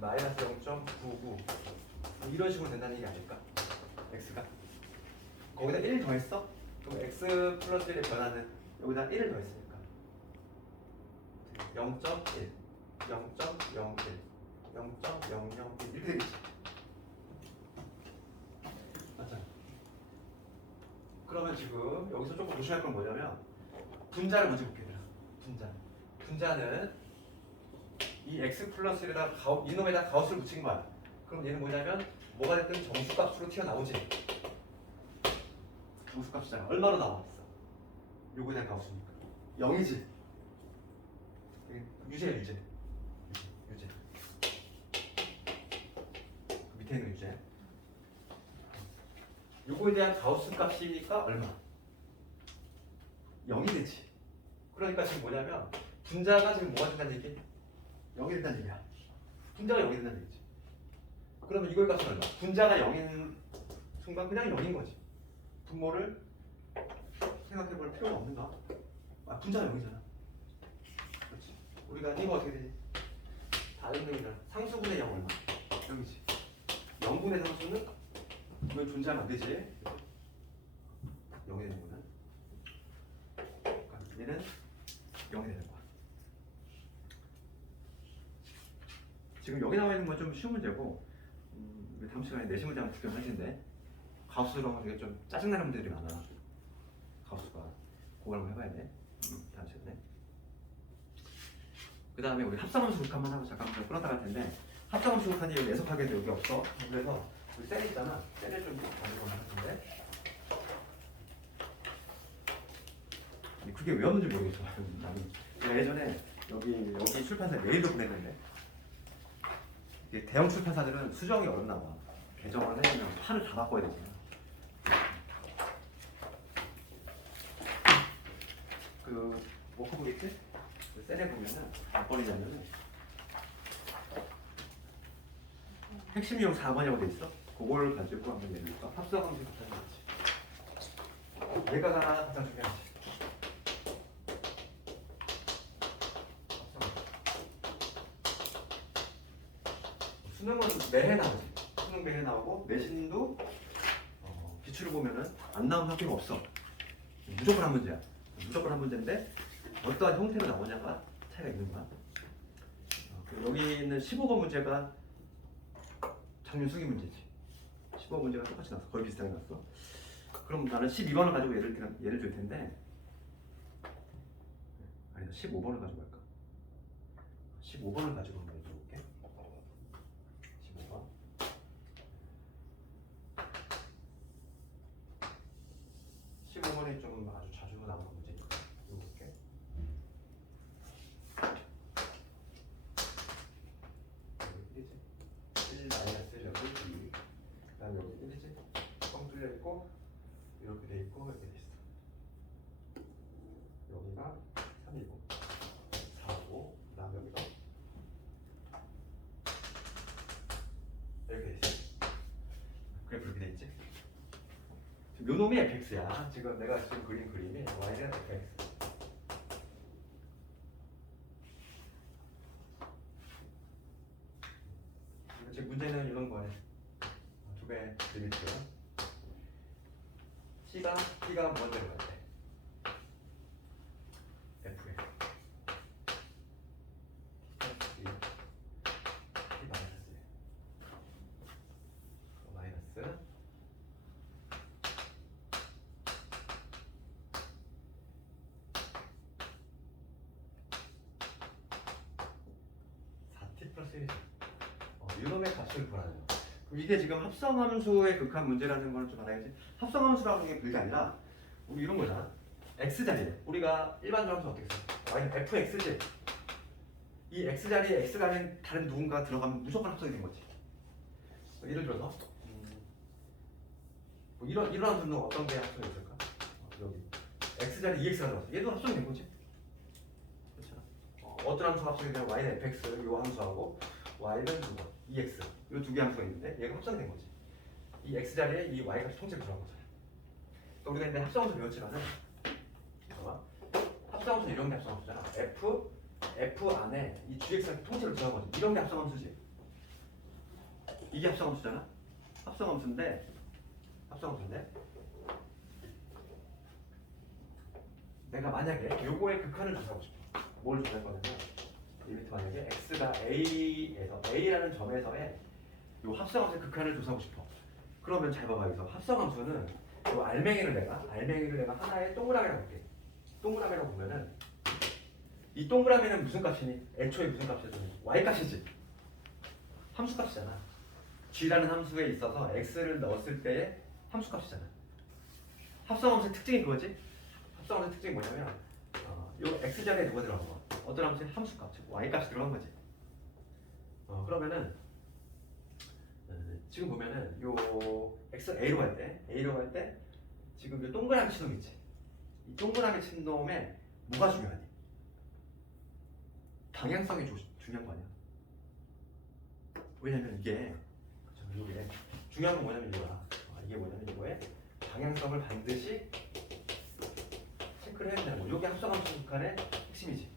마이너스 0.99 이런 식으로 된다는 얘기 아닐까? x가 거기다 1 더했어? 그럼 x 플러스 1의 변화는 여기다 1을 더했으니까 0.1, 0.01, 0.001 이렇게 되겠지. 맞잖아. 그러면 지금 여기서 조금 조심할 건 뭐냐면 분자를 먼저 볼게. 분자는 이 x 플러스 1에다 이놈에다 가우스를 붙인 거야. 그럼 얘는 뭐냐면 뭐가 됐든 정수값으로 튀어나오지. 정수값이잖아. 얼마로 나왔어? 요거에 대한 가우스니까 0이지. 유제야 유제. 밑에 있는 유제. 요거에 대한 가우스 값이니까 얼마? 0이 되지. 그러니까 지금 뭐냐면 분자가 지금 뭐가 된다는 얘기? 0이 된다는 얘기야. 분자가 0이 된다는 얘기지. 그러면 이거의 값은 얼마? 분자가 0인 순간 그냥 0인 거지. 분모를 생각해 볼 필요가 없는가? 아, 분자가 0이잖아. 그렇지. 우리가 이거 어떻게 되지? 다른 놈이랑 상수분의 0 얼마? 0이지. 0분의 상수는 이건 존재하면 안 되지. 0이 되는 거는. 그러니까 얘는 0이 되는 거야. 지금 여기 나와 있는 건 좀 쉬운 문제고 다음 시간에 내신 문제 한번 구경할 텐데 가우스로 하는 게 좀 짜증나는 문제들이 많아. 가우스가 그걸 한번 해봐야 돼. 다음 시간에. 그 다음에 우리 합성함수 극한만 하고 잠깐만 끌어다 갈 텐데 합성함수 극한이 여기 애석하게도 여기 없어. 그래서 우리 셀 있잖아. 셀을 좀 가지고 할 텐데 그게 왜 없는지 모르겠어. 나는 예전에 여기 출판사에 메일도 보냈는데 이게 대형 출판사들은 수정이 어렵나 봐. 개정을 하려면 판을 다 바꿔야 되잖아. 그 워크북 있지? 그 셀에 보면은 몇 번이냐면은 핵심 유형 4번이라고 돼 있어. 그걸 가지고 한번 예를 들어 합성함수 극한을 하지. 얘가 가장 중요하지. 수능은 매해 나오지. 수능 매해 나오고 내신도 기출을 보면은 안 나온 학교가 없어. 무조건 한 문제야. 무조건 한 문제인데 어떠한 형태로 나오냐가 차이가 있는 거야. 여기 있는 15번 문제가 작년 수기 문제지. 15번 문제가 똑같이 나왔어. 거의 비슷하게 나왔어. 그럼 나는 12번을 가지고 예를 줄 텐데 아니다 15번을 가지고 할까? 15번을 가지고 한번 예를 들어볼게. 15번. 15번이 좀 아주 자주 나오는 문제니까 이거 볼게. 있고 이렇게 돼 있고 이렇게 돼 있어. 여기가 3이고 4고 그다음 여기가 이렇게 돼 있어. 그래프 이렇게 돼 있지. 지금 요 놈이 fx야. 지금 내가 지금 그린 그림이 y는 fx. 지금 문제는 이런 거네. 두 배 리미트. t가 무한대로 갈 때. f에. t 마이너스. 4t 플러스 1이죠. 이놈의 값을 구하는 거. 이게 지금 합성함수의 극한 문제라는 거는 좀 알아야지. 합성함수라고 하는 게 그게 아니라 우리 이런 거잖아. x자리에 우리가 일반적으로 함수 어떻게 써? y는 fx지. 이 x자리에 x가 아닌 다른 누군가 들어가면 무조건 합성이 된 거지. 예를 들어서 뭐 이런 함수는 어떤 게 합성이 있을까? 여기 x자리 2x가 들어갔어. 얘도 합성이 된 거지. 그렇잖아. 어떤 함수가 합성이 되면 y는 fx 요 함수하고 y는 누구? 2x 이 두 개 함수가 있는데 얘가 합성이 된 거지. 이 x 자리에 이 y 값이 통째로 들어간 거잖아. 또 우리가 근데 합성함수 배웠지만은 봐봐. 합성함수는 이런 게 합성함수잖아. f 안에 이 gx가 통째로 들어간 거지. 이런 게 합성함수지. 이게 합성함수잖아. 합성함수인데 내가 만약에 요거의 극한을 조사하고 싶어. 뭘 조사할 거냐면 리미트 만약에 x가 a라는 점에서의 요 합성함수의 극한을 조사하고 싶어. 그러면 잘 봐봐. 여기서 합성함수는 요 알맹이를 내가 하나의 동그라미라고 볼게. 동그라미라고 보면은 이 동그라미는 무슨 값이니? 애초에 무슨 값이지? y 값이지. 함수 값이잖아. g라는 함수에 있어서 x를 넣었을 때의 함수 값이잖아. 합성함수의 특징이 그거지? 합성함수의 특징이 뭐냐면 요 x 자리에 누가 들어간 거? 어떤 함수의 함수 값, 즉 y 값이 들어간 거지. 그러면은 지금 보면은 요 x a로 갈 때 지금 요 동그라미 친놈 있지. 이 동그라미 친놈에 뭐가 중요하니? 방향성이 중요한 거 아니야? 왜냐면 이게 중요한 건 뭐냐면 이거야. 이게 뭐냐면 이거에 방향성을 반드시 체크를 해야 된다는 거. 이게 합성함수 극한의 핵심이지.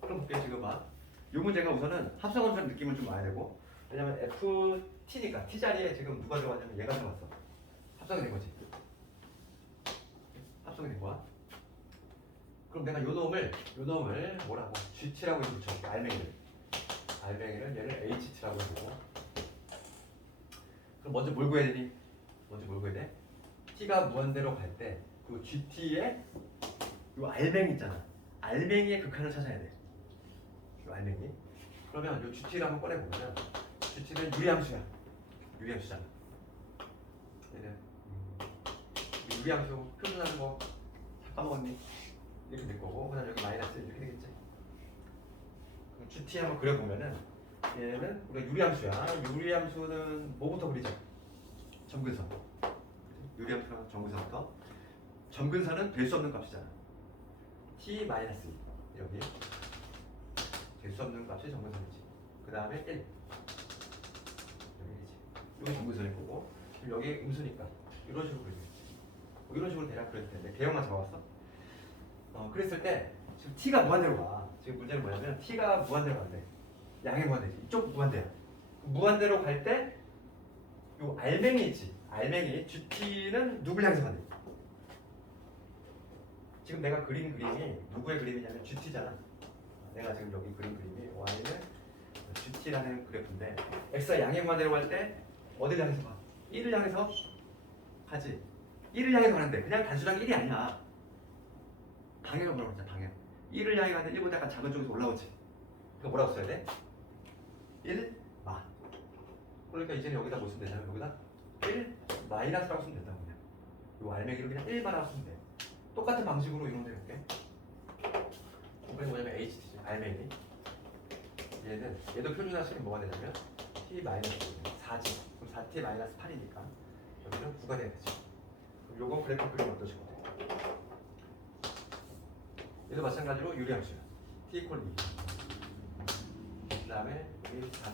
그럼 볼게. 지금 봐. 이 문제가 우선은 합성함수의 느낌을 좀 와야 되고, 왜냐면 ft니까 t 자리에 지금 누가 들어갔냐면 얘가 들어갔어. 합성이 된 거지. 합성이 된 거야. 그럼 내가 요 놈을 뭐라고? gt라고 해서 붙여볼게. 알맹이를 얘를 ht라고 해보고. 그럼 먼저 뭘 구해야 되니? t가 무한대로 갈 때 그 gt의 요 알맹이 있잖아. 알맹이의 극한을 찾아야 돼. 요 알맹이. 그러면 요 gt를 한번 꺼내보면 gt는 유리함수잖아. 얘는 유리함수 표준하는 거 까먹었니? 이렇게 될 거고, 그다음 여기 마이너스 이렇게 되겠지. 그럼 GT 한번 그려보면은 얘는 우리가 유리함수야. 유리함수는 뭐부터 그리자? 점근선. 유리함수는 점근선부터. 점근선은 될 수 없는 값이잖아. t 마이너스 2 여기 될 수 없는 값이 점근선이지. 그 다음에 1 여기지. 여기 점근선일 거고, 여기 음수니까 이런 식으로 그리겠지. 이런 식으로 대략 그릴 텐데 개형만 잡아왔어? 그랬을 때 지금 t가 무한대로 가. 지금 문제는 뭐냐면 t가 무한대로 간대. 양의 무한대지. 이쪽 무한대야. 무한대로 갈 때 요 알맹이 있지. 알맹이 gt는 누굴 향해서 간대? 지금 내가 그린 그림이 누구의 그림이냐면 gt잖아. 내가 지금 여기 그린 그림이 y는 gt라는 그래프인데 x가 양의 무한대로 갈 때 어디를 향해서 가? 1을 향해서 가지. 1을 향해서 가는데 그냥 단순하게 1이 아니야. 방향을 뭐라고 했잖아. 방향. 1을 향해 가는데 1보다 약간 작은 쪽에서 올라오지. 그러니까 뭐라고 써야 돼? 1 마. 그러니까 이제는 여기다 뭐 쓰면 되냐면 여기다 1 마이너스라고 쓰면 된다고. 그냥 요 알맹이를 그냥 1마라고 쓰면 돼. 똑같은 방식으로 이런 데 이렇게. 이번에 뭐냐면 HT지. 알맹이. 얘도 표준화 시키면 뭐가 되냐면 T 마이너스 4지. 그럼 4T 마이너스 8이니까 여기는 9가 돼야 되지. 그럼 요거 그래프 그리면 어떠실 것 같아요? 얘도 마찬가지로 유리함수야. t 이퀄 2. 그 다음에 여기 4.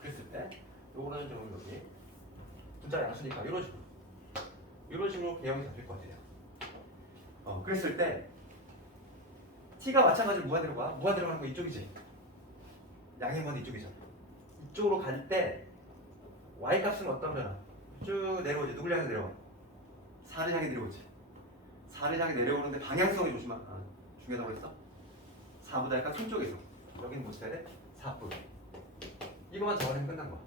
그랬을 때 요거는 좀 여기 분자 양수니까 이런 식으로 개형이 잡힐 것 같아요. 그랬을 때 t가 마찬가지로 무한대로 가. 무한대로 가는 거 이쪽이지. 양의 무한대 이쪽이죠. 이쪽으로 갈 때 y 값은 어떤 변화? 쭉 내려오지. 누굴 향해 내려와? 4를 향해 내려오지. 4를 향해 내려오는데 방향성이 중요하다고 했어? 4보다 약간 손쪽에서. 여기는 뭐 써야 돼? 4분. 이거만 정하면 끝난 거야.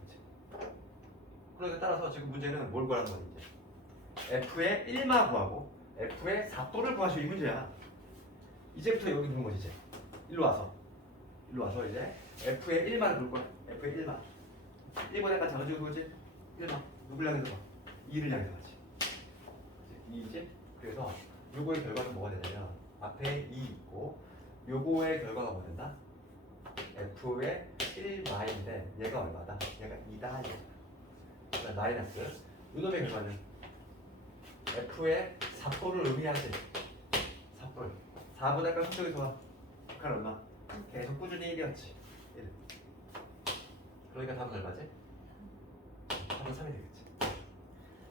그렇지? 그러니까 따라서 지금 문제는 뭘 구하는 거지 이제? f의 1마 구하고 f의 4분을 구하시오 이 문제야. 이제부터 여기 있는 거지 이제. 일로 와서 이제 f의 1마를 볼 거야. f의 1마. 1보다 약간 작아지고 그지? 1마. 누굴 향해서 봐? 2를 향해서 가지. 2지? 그래서 요거의 결과는 뭐가 되냐면 앞에 2 있고 요거의 결과가 뭐 된다? f의 1마인데 얘가 얼마다? 얘가 2다. 그다음 마이너스 요놈의 결과는 f의 4뿔을 의미하지. 4뿔 4보다 약간 손쪽에서 와. 극한 얼마? 계속 꾸준히 1이었지. 1. 그러니까 답은 얼마지? 답은 3이 되겠지.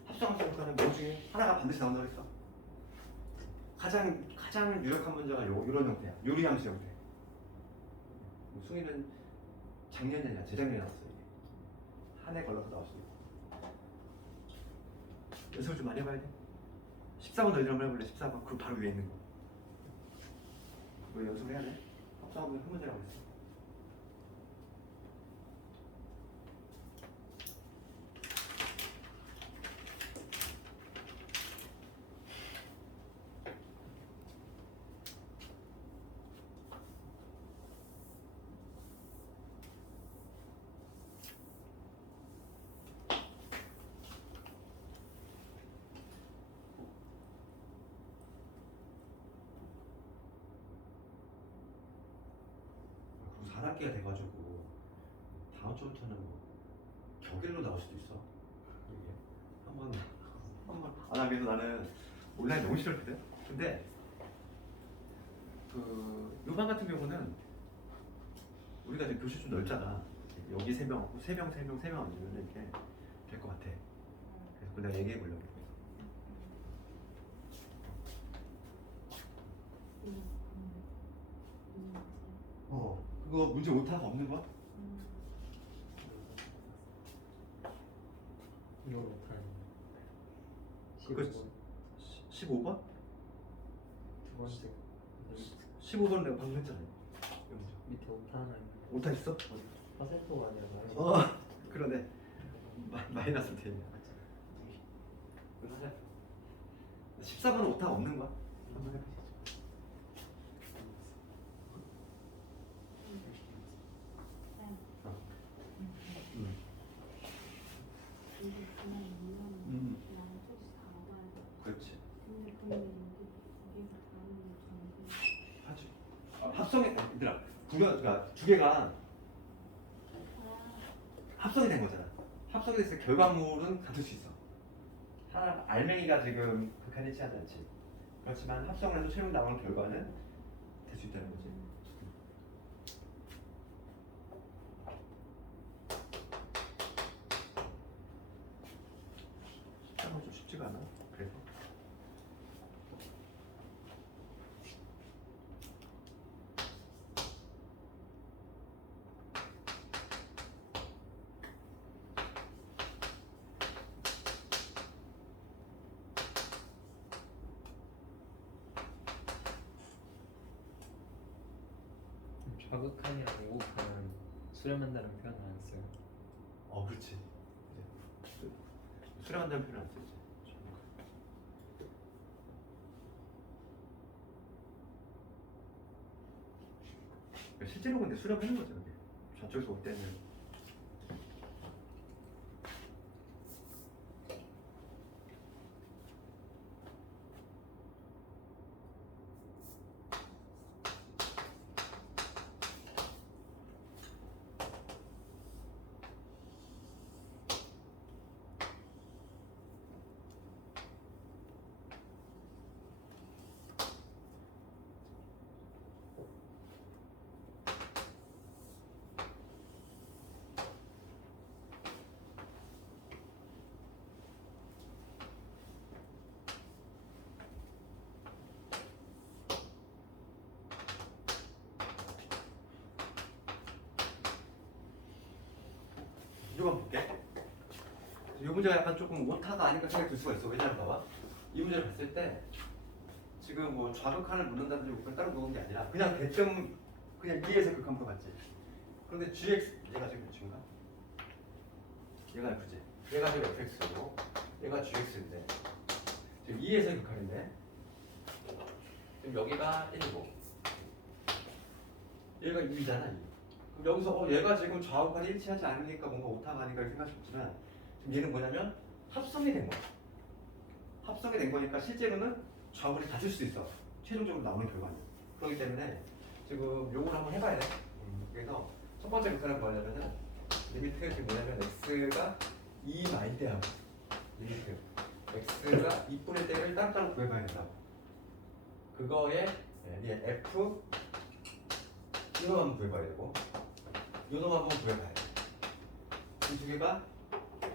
합성함수 효과는 뭐 중에 하나가 반드시 나온다고 했어. 가장 유력한 문제가 이런 형태야. 요리함수 형태. 승희는 작년이 아니라 재작년에 나왔어. 이게. 한 해 걸러서 나올 수 있고. 연습을 좀 많이 해봐야 돼. 14번 너희들 한번 해볼래? 14번. 그 바로 위에 있는 거. 너 연습을 해야 돼? 합성하면 한 문제라고 했어. 그리고 4학기가 돼가지고 다음 주부터는 뭐 격일로 나올 수도 있어. 이게 한번 나 그래서 나는 온라인 너무 싫었거든. 근데 그 요반 같은 경우는 우리가 지금 교실 좀 넓잖아. 여기 3명, 3명 앉으면 이렇게 될 것 같아. 그래서 그걸 내가 얘기해 보려고. 그거 문제 오타가 없는 거야? 이거 못하는 그 15번 15번? 두 번째 15번 내가 방금 했잖아. 밑에 오타 하나 있는 오타 있어? 퍼센트가 아니라 그러네. 마이너스 되네. 14번은 오타가 없는 거야? 한번 해보시죠. 그렇지. 하지. 합성이 얘들아. 그러니까 두 개가 합성이 된 거잖아. 합성이 됐을 때 결과물은 같을 수 있어. 하나 알맹이가 지금 극한이지 않지. 그렇지만 합성을 해서 최종 나오는 결과는 될 수 있다는 거지. 좀 쉽지가 않아. 그래서. 좌극한이랑 우극한은 수렴한다는 표현을 안 써요. 그렇지. 수렴한다는 표현 안 쓰지. 실제로 근데 수렴하는 거죠. 그게. 저쪽에서 올 때는. 이거만 볼게. 이 문제가 약간 조금 오타가 아닌가 생각이 들 수가 있어. 왜냐면 봐봐. 이 문제를 봤을 때 지금 뭐 좌극한을 묻는다든지 그걸 따로 놓은 게 아니라 그냥 대점 그냥 2에서 극한 물어봤지. 그런데 gx 얘가 지금 몇인가? 얘가 f지. 얘가 지금 fx고 얘가 gx인데 지금 2에서 극한인데 지금 여기가 1이고 얘가 2잖아. 2. 그럼 여기서 얘가 지금 좌우간이 일치하지 않으니까 뭔가 오타가 아닌가 생각했지만 지금 얘는 뭐냐면 합성이 된 거야. 합성이 된 거니까 실제로는 좌우간이 같을 수도 있어. 최종적으로 나오는 결과는. 그렇기 때문에 지금 요걸 한번 해봐야 돼. 그래서 첫 번째 극한을 구하려면은 리미트 지금 뭐냐면 x가 2 마일 때하고 리미트 x가 2분의 때를 따로따로 구해봐야 된다고. 그거에 f 이놈 한번 구해봐야 되고 요놈 한번 구해봐야 돼. 이 두 개가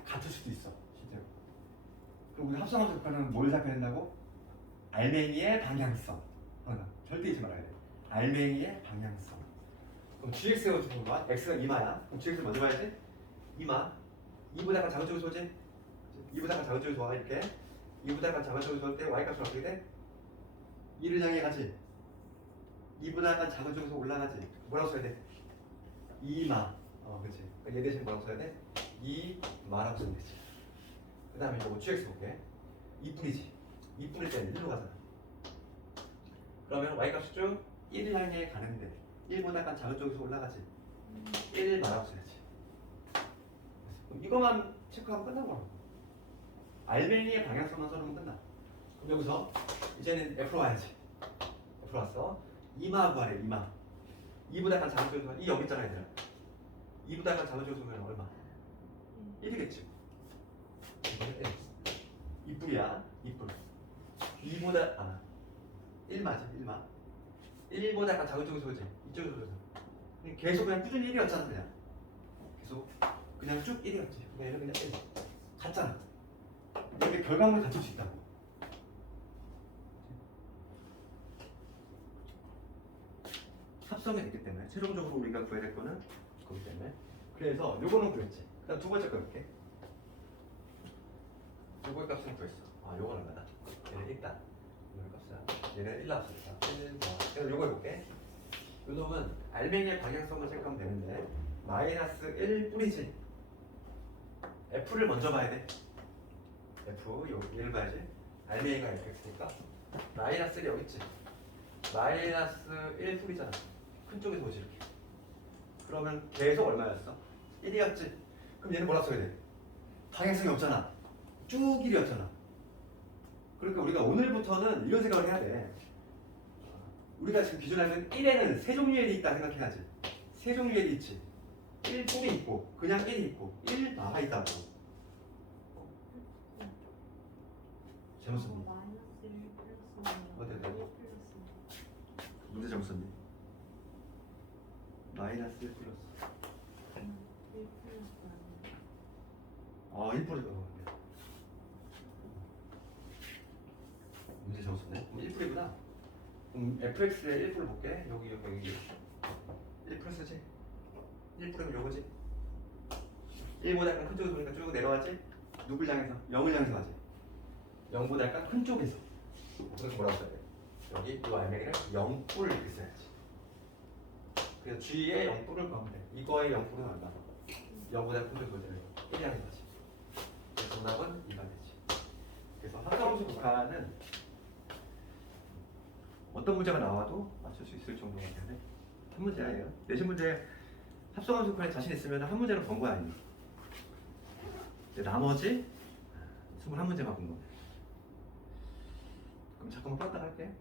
같을 수도 있어 실제로. 그럼 우리 합성함수 극한은 뭘 살펴야 된다고? 알맹이의 방향성. 절대 잊지 말아야 돼. 알맹이의 방향성. 그럼 gx가 어떻게 봐? x가 2마야. 그럼 gx를 먼저 봐야지. 2마. 2보다 약간 작은 쪽에서 오지? 2보다 약간 작은 쪽에서 와 이렇게. 2보다 약간 작은 쪽에서 올 때 y 값은 어떻게 돼? 2를 향해 가지. 2보다 약간 작은 쪽에서 올라가지. 뭐라고 써야 돼? 2마. 그렇지. 얘 대신 뭐라고 써야 돼? 2마라고 쓰면 되지. 그 다음에 이거 gx 볼게. 2분이지. 2분일 때는 1로 가잖아. 그러면 y 값이 쭉 1을 향해 가는데 1보다 약간 작은 쪽에서 올라가지. 1 마라고 써야지. 그럼 이것만 체크하면 끝난 거라고. 알맹이의 방향성만 써놓으면 끝나. 그럼 여기서 이제는 F로 와야지. F로 왔어. 2마 구하래. 2마. 2보다 약간 작은 쪽에서 이 여기 있잖아 얘들아. 2보다 약간 작은 쪽에서 오면 얼마? 1이겠지. 이거는 1. 2뿔이야. 2뿔. 2보다 1마지. 1마. 1보다 약간 작은 쪽에서 오지. 이쪽에서 오죠. 계속 그냥 꾸준히 1이었잖아 그냥. 계속 그냥 쭉 1이었지. 얘는 그냥 1. 같잖아. 근데 결과물이 같을 수 있다고. 합성이 됐기 때문에 최종적으로 우리가 구해야 될 거는 그렇기 때문에. 그래서 요거는 구했지. 그다음 두 번째 거 볼게. 요거의 값은 구했어. 요거는 얼마다? 얘는 있다. 요거의 값은 얘는 1 나왔으니까 1 더. 그래서 요거 해볼게. 요 놈은 알맹이의 방향성만 체크하면 되는데 마이너스 1 뿌리지. F를 먼저 봐야 돼. F 요 1을 봐야지. 알맹이가 fx니까 마이너스 1이 여기 있지. 마이너스 1 뿌리잖아. 큰 쪽에서 오지 이렇게. 그러면 계속 얼마였어? 1이었지. 그럼 얘는 뭐라 써야 돼? 방향성이 없잖아. 쭉 1이었잖아. 그러니까 우리가 오늘부터는 이런 생각을 해야 돼. 우리가 지금 기존에 하는 1에는 세 종류의 일이 있다 생각해야지. 세 종류의 일이 있지. 1 뿔이 있고 그냥 1이 있고 1 나와 있다고. 잘못 썼니? 마이너스 1 플러스 어때, 어때? 1 플러스 문제 잘못 썼니? 마이너스 1 플러스 1 플러스 1 플러스 문제 잘못 썼네. 그럼 1풀이구나. 그럼 fx의 1풀을 볼게. 여기 1 플러스지? 1풀이면 요거지? 1보다 약간 큰 쪽에서 보니까 쭉 내려가지? 누굴 향해서? 0을 향해서 가지. 0보다 약간 큰 쪽에서. 그래서 뭐라고 써야 돼? 여기 이 알맹이를 0뿔 이렇게 써야지. 그래서 g의 0뿔을 구하면 돼. 이거의 0뿔은 얼마? 0보다 큰 쪽에서 1 향해서 가지. 그래서 정답은 2가 되지. 그래서 합성함수 극한은 어떤 문제가 나와도 맞출 수 있을 정도가 되는데 한 문제예요. 내신 문제 합성함수 극한에 자신 있으면 한 문제는 본 거야 이미. 나머지 21문제만 본 거네. 그럼 잠깐만 껐다 갈게.